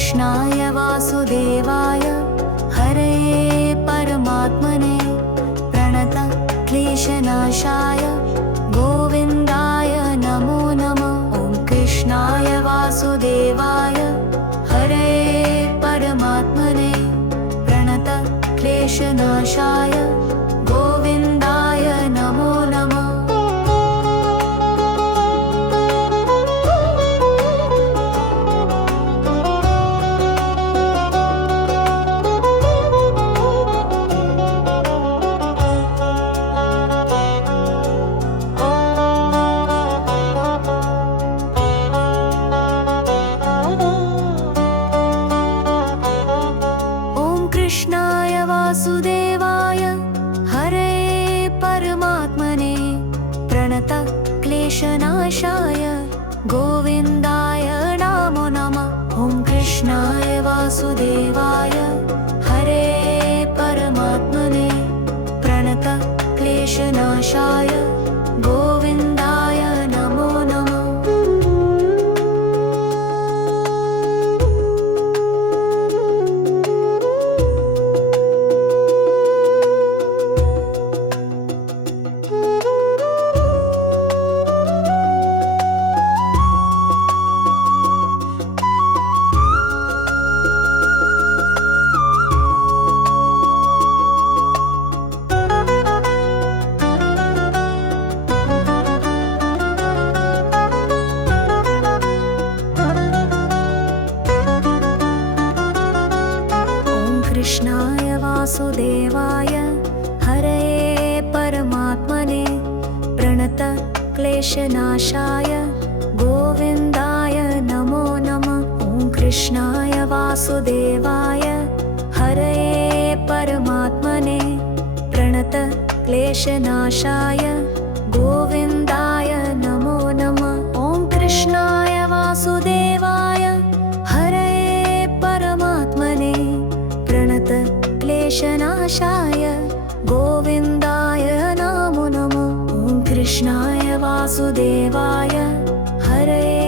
कृष्णाय वासुदेवाय हरये परमात्मने प्रणतक्लेशनाशाय गोविन्दाय नमो नमः। ॐ कृष्णाय वासुदेवाय हरये परमात्मने प्रणतक्लेशनाशाय गोविन्दाय नमो नमः। कृष्णाय वासुदेवाय हरये परमात्मने प्रणतक्लेशनाशाय गोविन्दाय नमो नमः। ॐ कृष्णाय वासुदेवाय हरये परमात्मने प्रणतक्लेशनाशाय गोविन्दाय नमो नमः। कृष्णाय वासुदेवाय हरये परमात्मने प्रणतक्लेशनाशाय गोविन्दाय नमो नमः। ॐ कृष्णाय वासुदेवाय हरये परमात्मने प्रणतक्लेशनाशाय गोविन्दाय नमो नमः। ॐ कृष्णाय वासुदेवाय हरये परमात्मने प्रणतक्लेशनाशाय गोविन्दाय नमो नमः। ॐ कृष्णाय वासुदेवाय हरये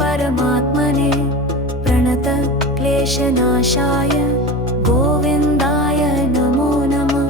परमात्मने प्रणतक्लेशनाशाय गोविन्दाय नमो नमः।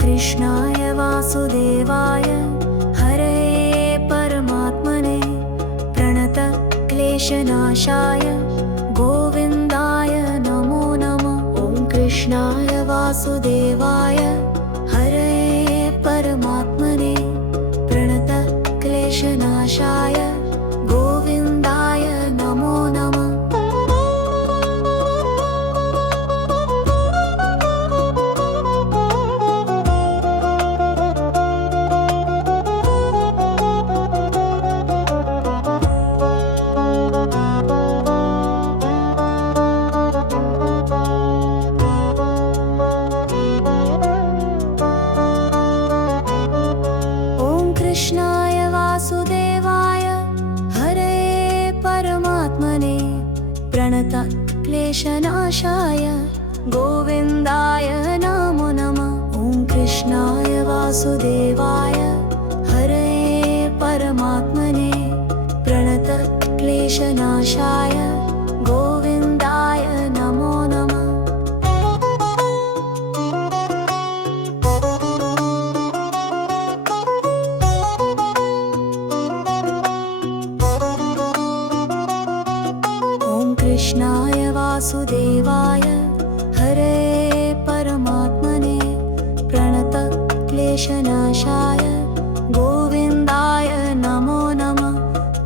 कृष्णाय वासुदेवाय हरये परमात्मने प्रणतक्लेशनाशाय गोविन्दाय नमो नमः। ॐ कृष्णाय वासुदेवाय हरये परमात्मने प्रणतक्लेशनाशाय गोविन्दाय नमो नमः। कृष्णाय वासुदेवाय हरये परमात्मने प्रणतक्लेशनाशाय गोविन्दाय नमो नमः। ॐ कृष्णाय वासुदेवाय हरये परमात्मने प्रणतक्लेशनाशाय गोविन्दाय नमो नमः। कृष्णाय वासुदेवाय हरये परमात्मने प्रणतक्लेशनाशाय गोविन्दाय नमो नमः।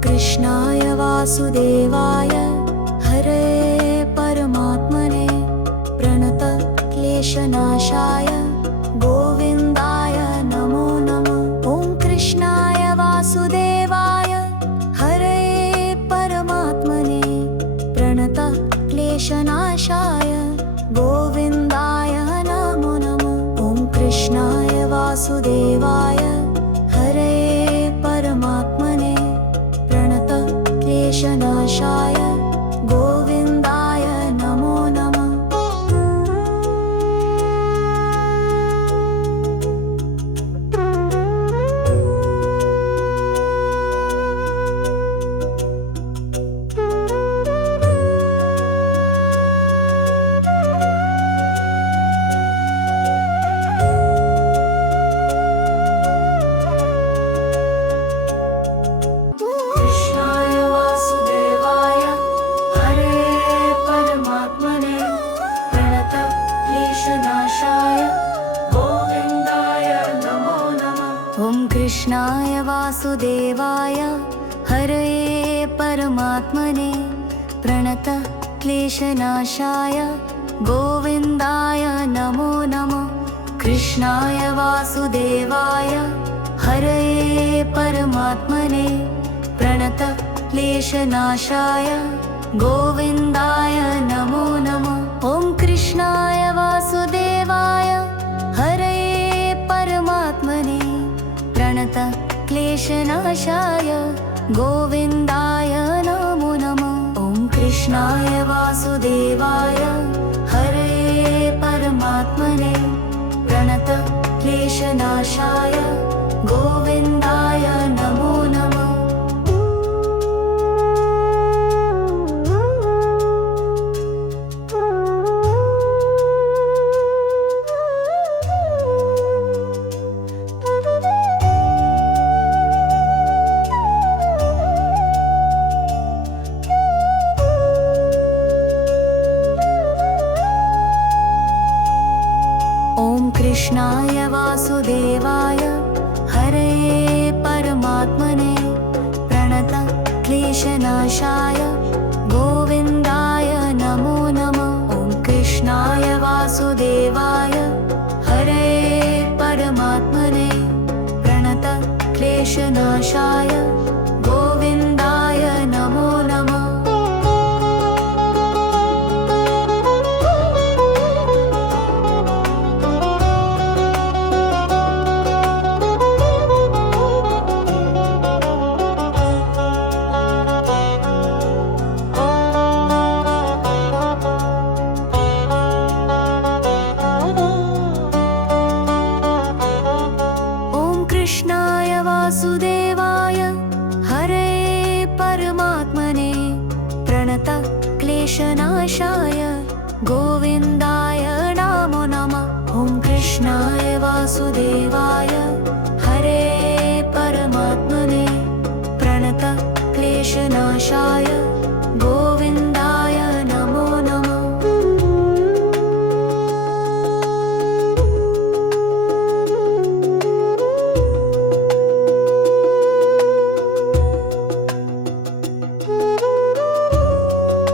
कृष्णाय वासुदेवाय हरये परमात्मने प्रणतक्लेशनाशाय गोविन्दाय नमो नमः। ॐ कृष्णाय वासुदेवाय हरये परमात्मने प्रणतक्लेशनाशाय गोविन्दाय नमो नमः। ॐ कृष्णाय वासुदेवाय कृष्णाय वासुदेवाय हरये परमात्मने प्रणत क्लेशनाशाय गोविन्दाय नमो नमः। कृष्णाय वासुदेवाय हरये परमात्मने प्रणत क्लेशनाशाय गोविन्दाय नमो नमः। ॐ कृष्णाय वासुदेवाय हरये परमात्मने प्रणत क्लेशनाशाय गोविन्दाय नमो नमः। ॐ कृष्णाय वासुदेवाय हरये परमात्मने प्रणत क्लेशनाशाय गोविन्दाय नमो नमः। कृष्णाय वासुदेवाय हरये परमात्मने प्रणत क्लेशनाशाय गोविन्दाय नमो नमः। ॐ कृष्णाय वासुदेवाय हरये परमात्मने प्रणत क्लेशनाशाय गोविन्दाय नमो नमः। कृष्णाय वासुदेवाय हरये परमात्मने प्रणत क्लेशनाशाय गोविन्दाय नमो नमः। ॐ कृष्णाय वासुदेवाय हरये परमात्मने प्रणत क्लेशनाशाय गोविन्दाय नमो नमः। कृष्णाय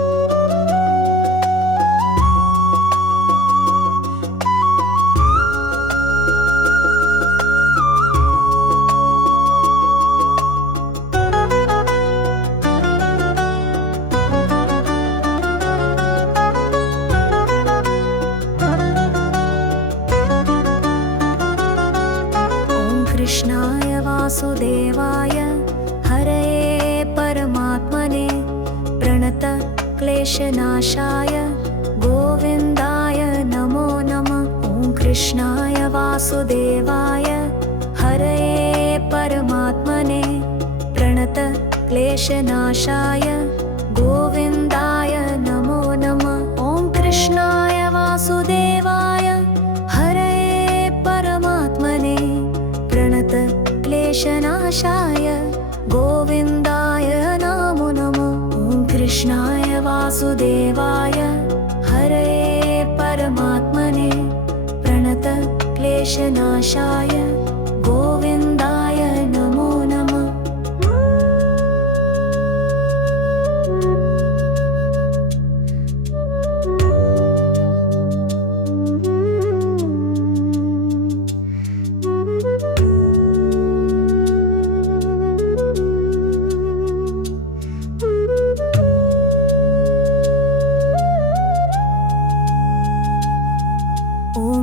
वासुदेवाय हरये परमात्मने प्रणत क्लेशनाशाय गोविन्दाय नमो नमः। ॐ कृष्णाय वासुदेवाय हरये परमात्मने प्रणत क्लेशनाशाय गोविन्दाय नमो नमः। ॐ कृष्णाय वासुदेवाय हरये परमात्मने प्रणत क्लेशनाशाय गोविन्दाय नमो नमः। ॐ कृष्णाय वासुदेवाय हरये परमात्मने प्रणत क्लेशनाशाय गोविन्दाय नमो नमः।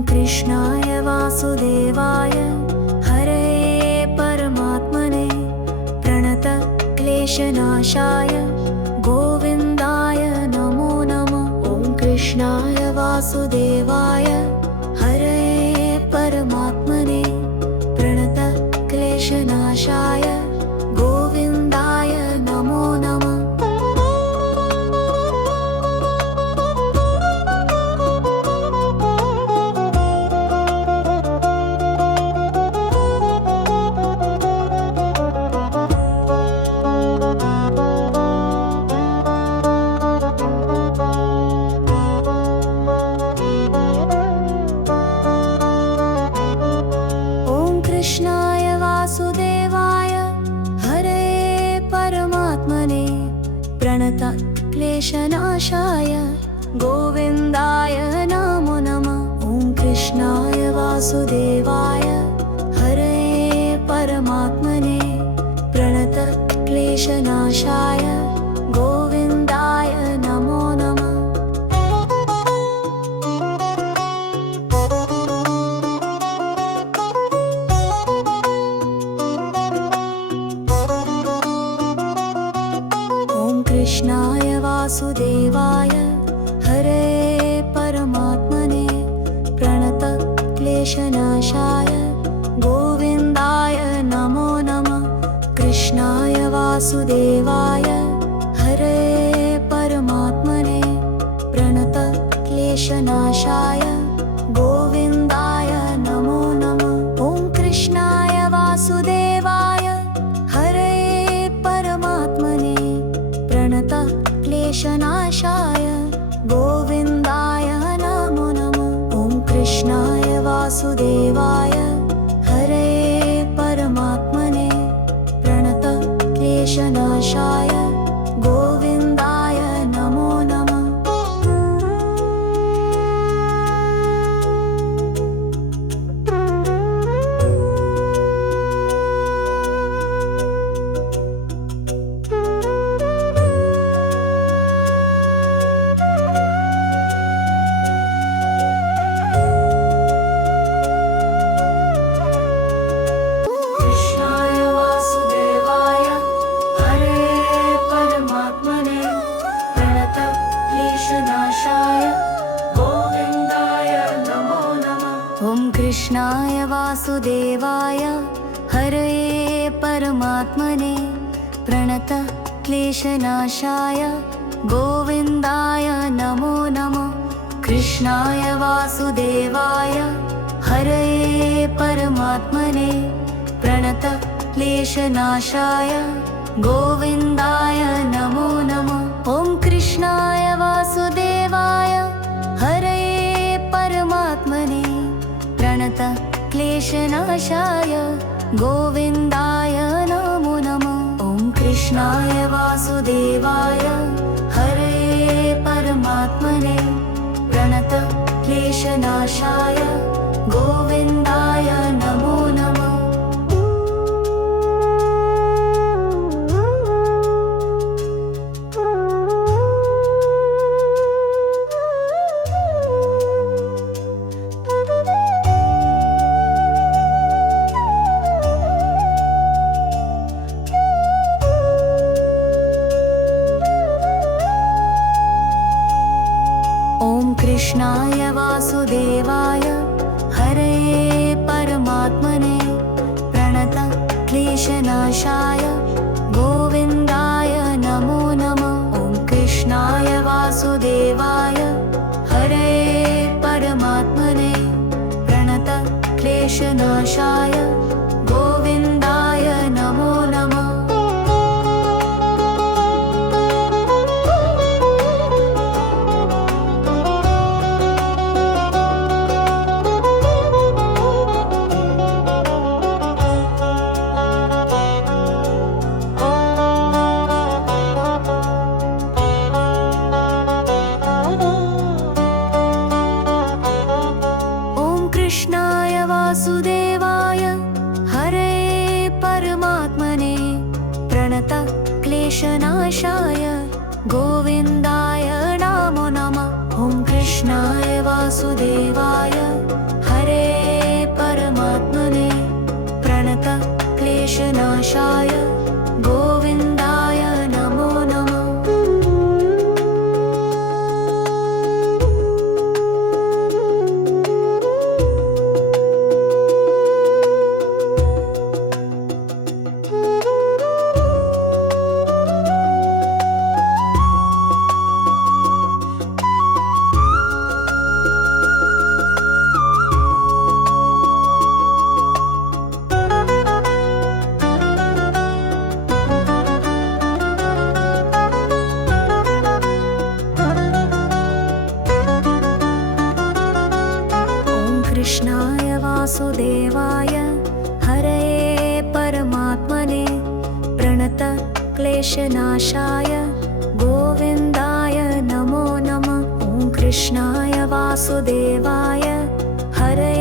कृष्णाय वासुदेवाय हरये परमात्मने प्रणत क्लेशनाशाय गोविन्दाय नमो नमः। ॐ कृष्णाय वासुदेवाय हरये परमात्मने प्रणत क्लेशनाशाय गोविन्दाय नमो नमः। वासुदेवाय हरे परमात्मने प्रणतक्लेशनाशाय गोविन्दाय नमो नमः। ॐ कृष्णाय वासुदेवाय हरे परमात्मने प्रणतक्लेशनाशाय गोविन्दाय नमो नमः। कृष्णाय वासुदेवाय हरे परमात्मने प्रणतक्लेशनाशाय गोविन्दाय नमो नमः। ॐ कृष्णाय वासुदेवाय हरे परमात्मने प्रणतक्लेशनाशाय गोविन्दाय नमो नमः। ॐ कृष्णाय वासुदेवाय हरे परमात्मने प्रणतक्लेशनाशाय गोविन्दाय नमो नमः। कृष्णाय वासुदेवाय हरे परमात्मने प्रणतक्लेशनाशाय गोविन्दाय नमो नमः। ॐ कृष्णाय वासुदेवाय हरे परमात्मने प्रणतक्लेशनाशाय गोविन्दाय नमो नमः। कृष्णाय वासुदेवाय हरे परमात्मने प्रणतक्लेशनाशाय गोविन्दाय नमो नमः। ॐ कृष्णाय वासुदेवाय हरे परमात्मने प्रणतक्लेशनाशाय गोविन्दाय नमो नमः। ॐ कृष्णाय वासुदेवाय हरे परमात्मने प्रणतक्लेशनाशाय गोविन्दाय नमो नमः। ॐ कृष्णाय वासुदेवाय हरे परमात्मने प्रणतक्लेशनाशाय गोविन्दाय नमो नमः। ॐ कृष्णाय वासुदेवाय हरे परमात्मने प्रणतक्लेशनाशाय गोविन्दाय नमो नमः। कृष्णाय वासुदेवाय हरे परमात्मने प्रणतक्लेशनाशाय गोविन्दाय नमो नमः। ॐ कृष्णाय वासुदेवाय हरे परमात्मने प्रणतक्लेशनाशाय गोविन्दाय नमो नमः। कृष्णाय वासुदेवाय हरे परमात्मने प्रणतक्लेशनाशाय गोविन्दाय नमो नमः। ॐ कृष्णाय वासुदेवाय हरे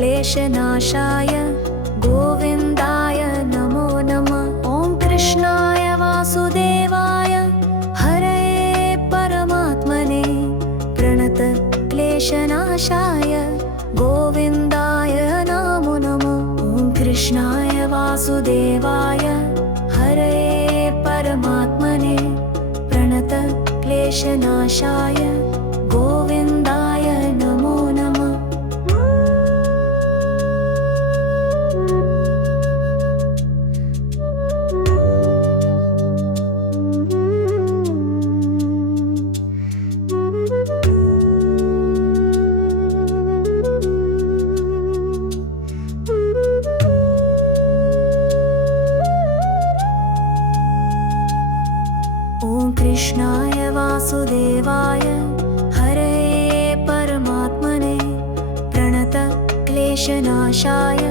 क्लेशनाशाय गोविन्दाय नमो नमः। ॐ कृष्णाय वासुदेवाय हरये परमात्मने प्रणतक्लेशनाशाय गोविन्दाय नमो नमः। ॐ कृष्णाय वासुदेवाय हरये परमात्मने प्रणतक्लेशनाशाय गोविन्दाय नमो नमः। ॐ कृष्णाय वासुदेवाय हरये परमात्मने प्रणतक्लेशनाशाय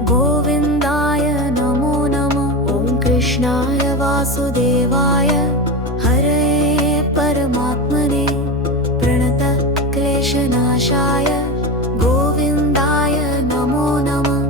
गोविन्दाय नमो नमः। ॐ कृष्णाय वासुदेवाय हरये परमात्मने प्रणतक्लेशनाशाय गोविन्दाय नमो नमः।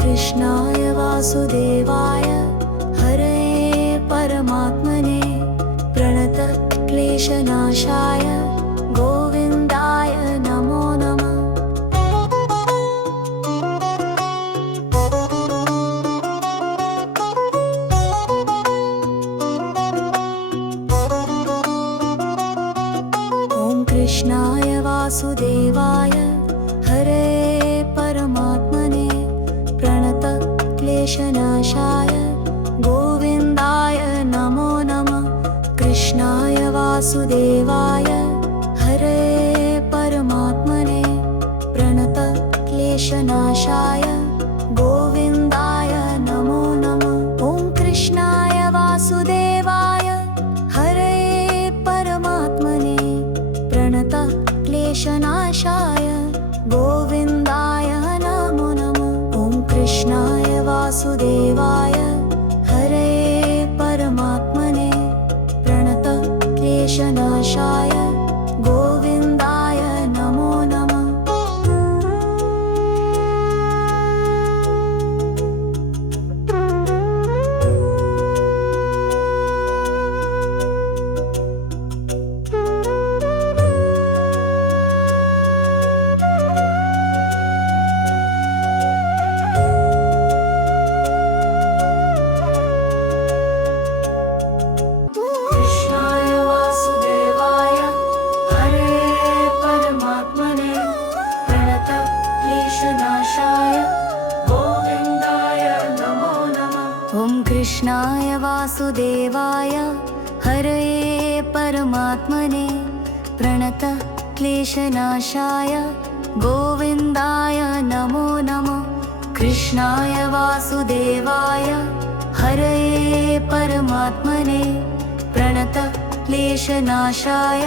कृष्णाय वासुदेवाय हरये परमात्मने प्रणतक्लेशनाशाय गोविन्दाय नमो नमः। ॐ कृष्णाय वासुदेवाय हरये परमात्मने प्रणतक्लेशनाशाय गोविन्दाय नमो नमः। कृष्णाय वासुदेवाय हरये परमात्मने प्रणतक्लेशनाशाय गोविन्दाय नमो नमः। कृष्णाय वासुदेवाय हरये परमात्मने प्रणतक्लेशनाशाय गोविन्दाय नमो नमः। ॐ कृष्णाय वासुदेवाय हरये परमात्मने प्रणतक्लेशनाशाय गोविन्दाय नमो नमः। ॐ कृष्णाय वासुदेवाय हरये परमात्मने प्रणतक्लेशनाशाय गोविन्दाय नमो नमः। कृष्णाय वासुदेवाय हरये परमात्मने प्रणतक्लेशनाशाय गोविन्दाय नमो नमः। कृष्णाय वासुदेवाय हरये परमात्मने प्रणतक्लेशनाशाय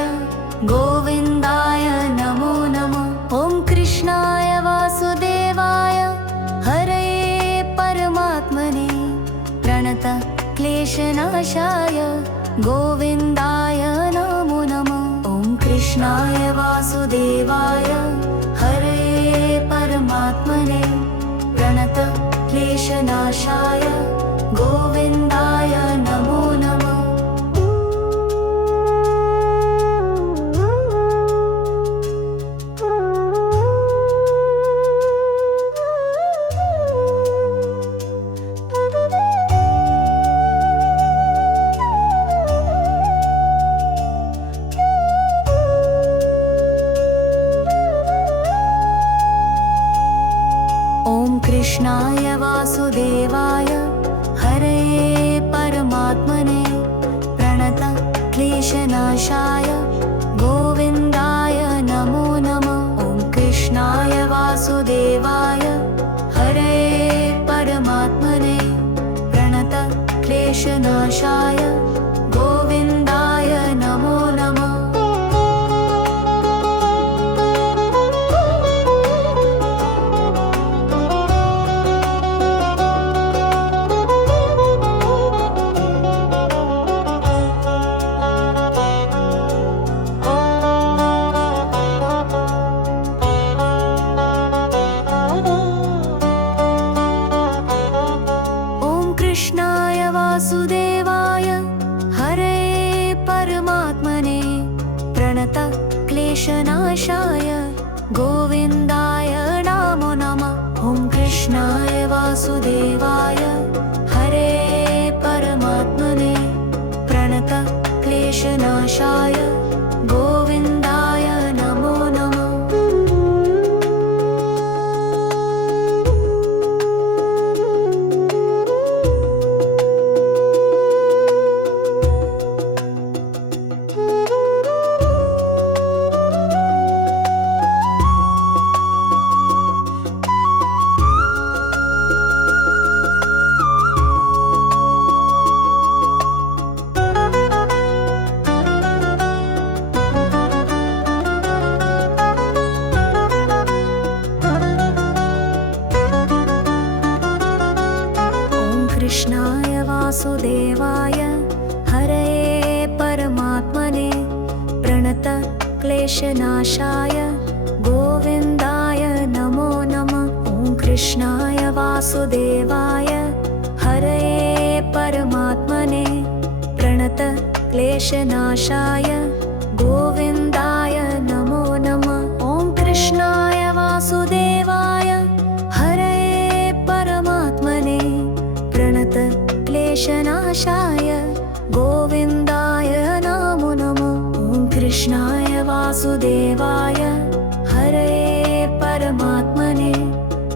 गोविन्दाय नमो नमः। ॐ कृष्णाय वासुदेवाय हरये परमात्मने प्रणतक्लेशनाशाय गोविन्दाय नमो नमः। ॐ कृष्णाय वासुदेवाय हरये परमात्मने प्रणतक्लेशनाशाय गोविन्दाय नमो नमः। कृष्णाय वासुदेवाय हरये परमात्मने प्रणतक्लेशनाशाय क्लेशनाशाय गोविन्दाय नमो नमः। ॐ कृष्णाय वासुदेवाय हरे परमात्मने प्रणत क्लेशनाशाय गोविन्दाय नमो नमः। कृष्णाय वासुदेवाय हरे परमात्मने प्रणत क्लेशनाशाय गोविन्दाय नमो नमः। ॐ कृष्णाय वासुदेवाय हरे परमात्मने प्रणत क्लेशनाशाय गोविन्दाय नमो नमः। कृष्णाय वासुदेवाय हरे परमात्मने प्रणत क्लेशनाशाय गोविन्दाय नमो नमः। ॐ कृष्णाय वासुदेवाय हरे परमात्मने प्रणत क्लेशनाशाय गोविन्दाय नमो नमः। ॐ कृष्णाय वासुदेवाय हरे परमात्मने प्रणत क्लेशनाशाय गोविन्दाय नमो नमः। ॐ कृष्णाय वासुदेवाय हरे परमात्मने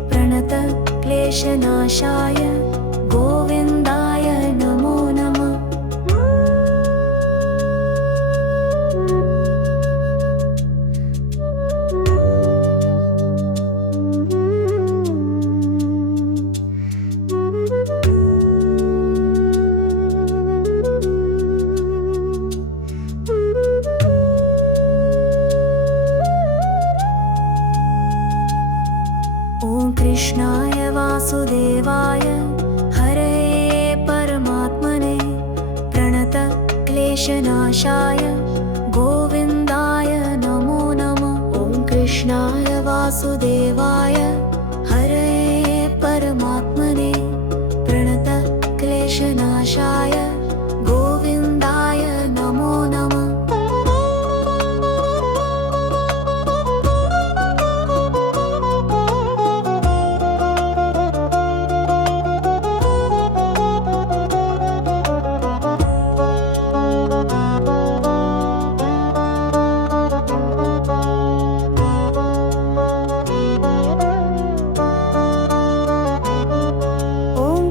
प्रणत क्लेशनाशाय गोविन्दाय नमो नमः। कृष्णाय वासुदेवाय हरे परमात्मने प्रणत क्लेशनाशाय गोविन्दाय नमो नमः। ॐ कृष्णाय वासुदेवाय हरे परमात्मने प्रणत क्लेशनाशाय गोविन्दाय नमो नमः।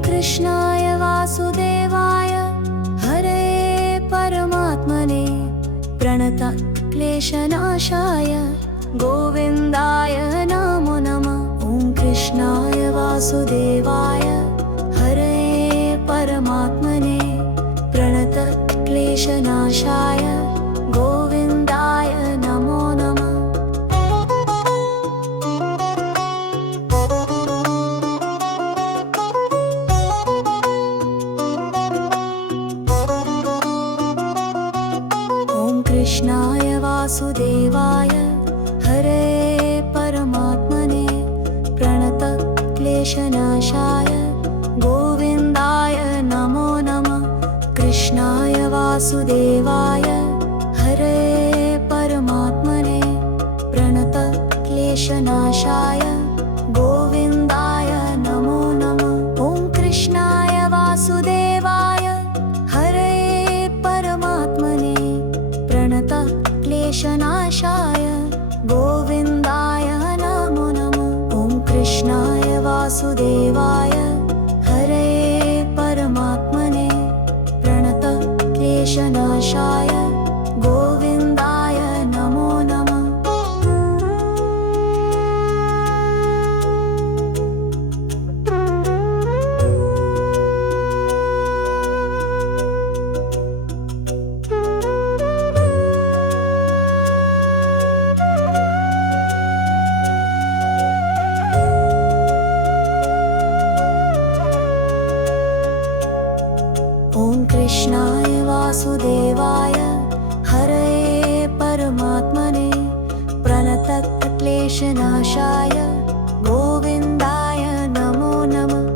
कृष्णाय वासुदेवाय हरे परमात्मने प्रणत क्लेशनाशाय गोविन्दाय नमो नमः। ॐ कृष्णाय वासुदेवाय हरे परमात्मने प्रणत क्लेशनाशाय गोविन्दाय नमो नमः। कृष्णाय वासुदेवाय हरे परमात्मने प्रणत क्लेशनाशाय गोविन्दाय नमो नमः। कृष्णाय वासुदेवाय हरे परमात्मने प्रणत क्लेशनाशाय गोविन्दाय नमो नमः। ॐ कृष्णाय वासुदेवाय हरे परमात्मने प्रणत क्लेशनाशाय गोविन्दाय नमो नमः। ॐ कृष्णाय वासुदेवाय हरे परमात्मने प्रणत क्लेशनाशाय कृष्णाय वासुदेवाय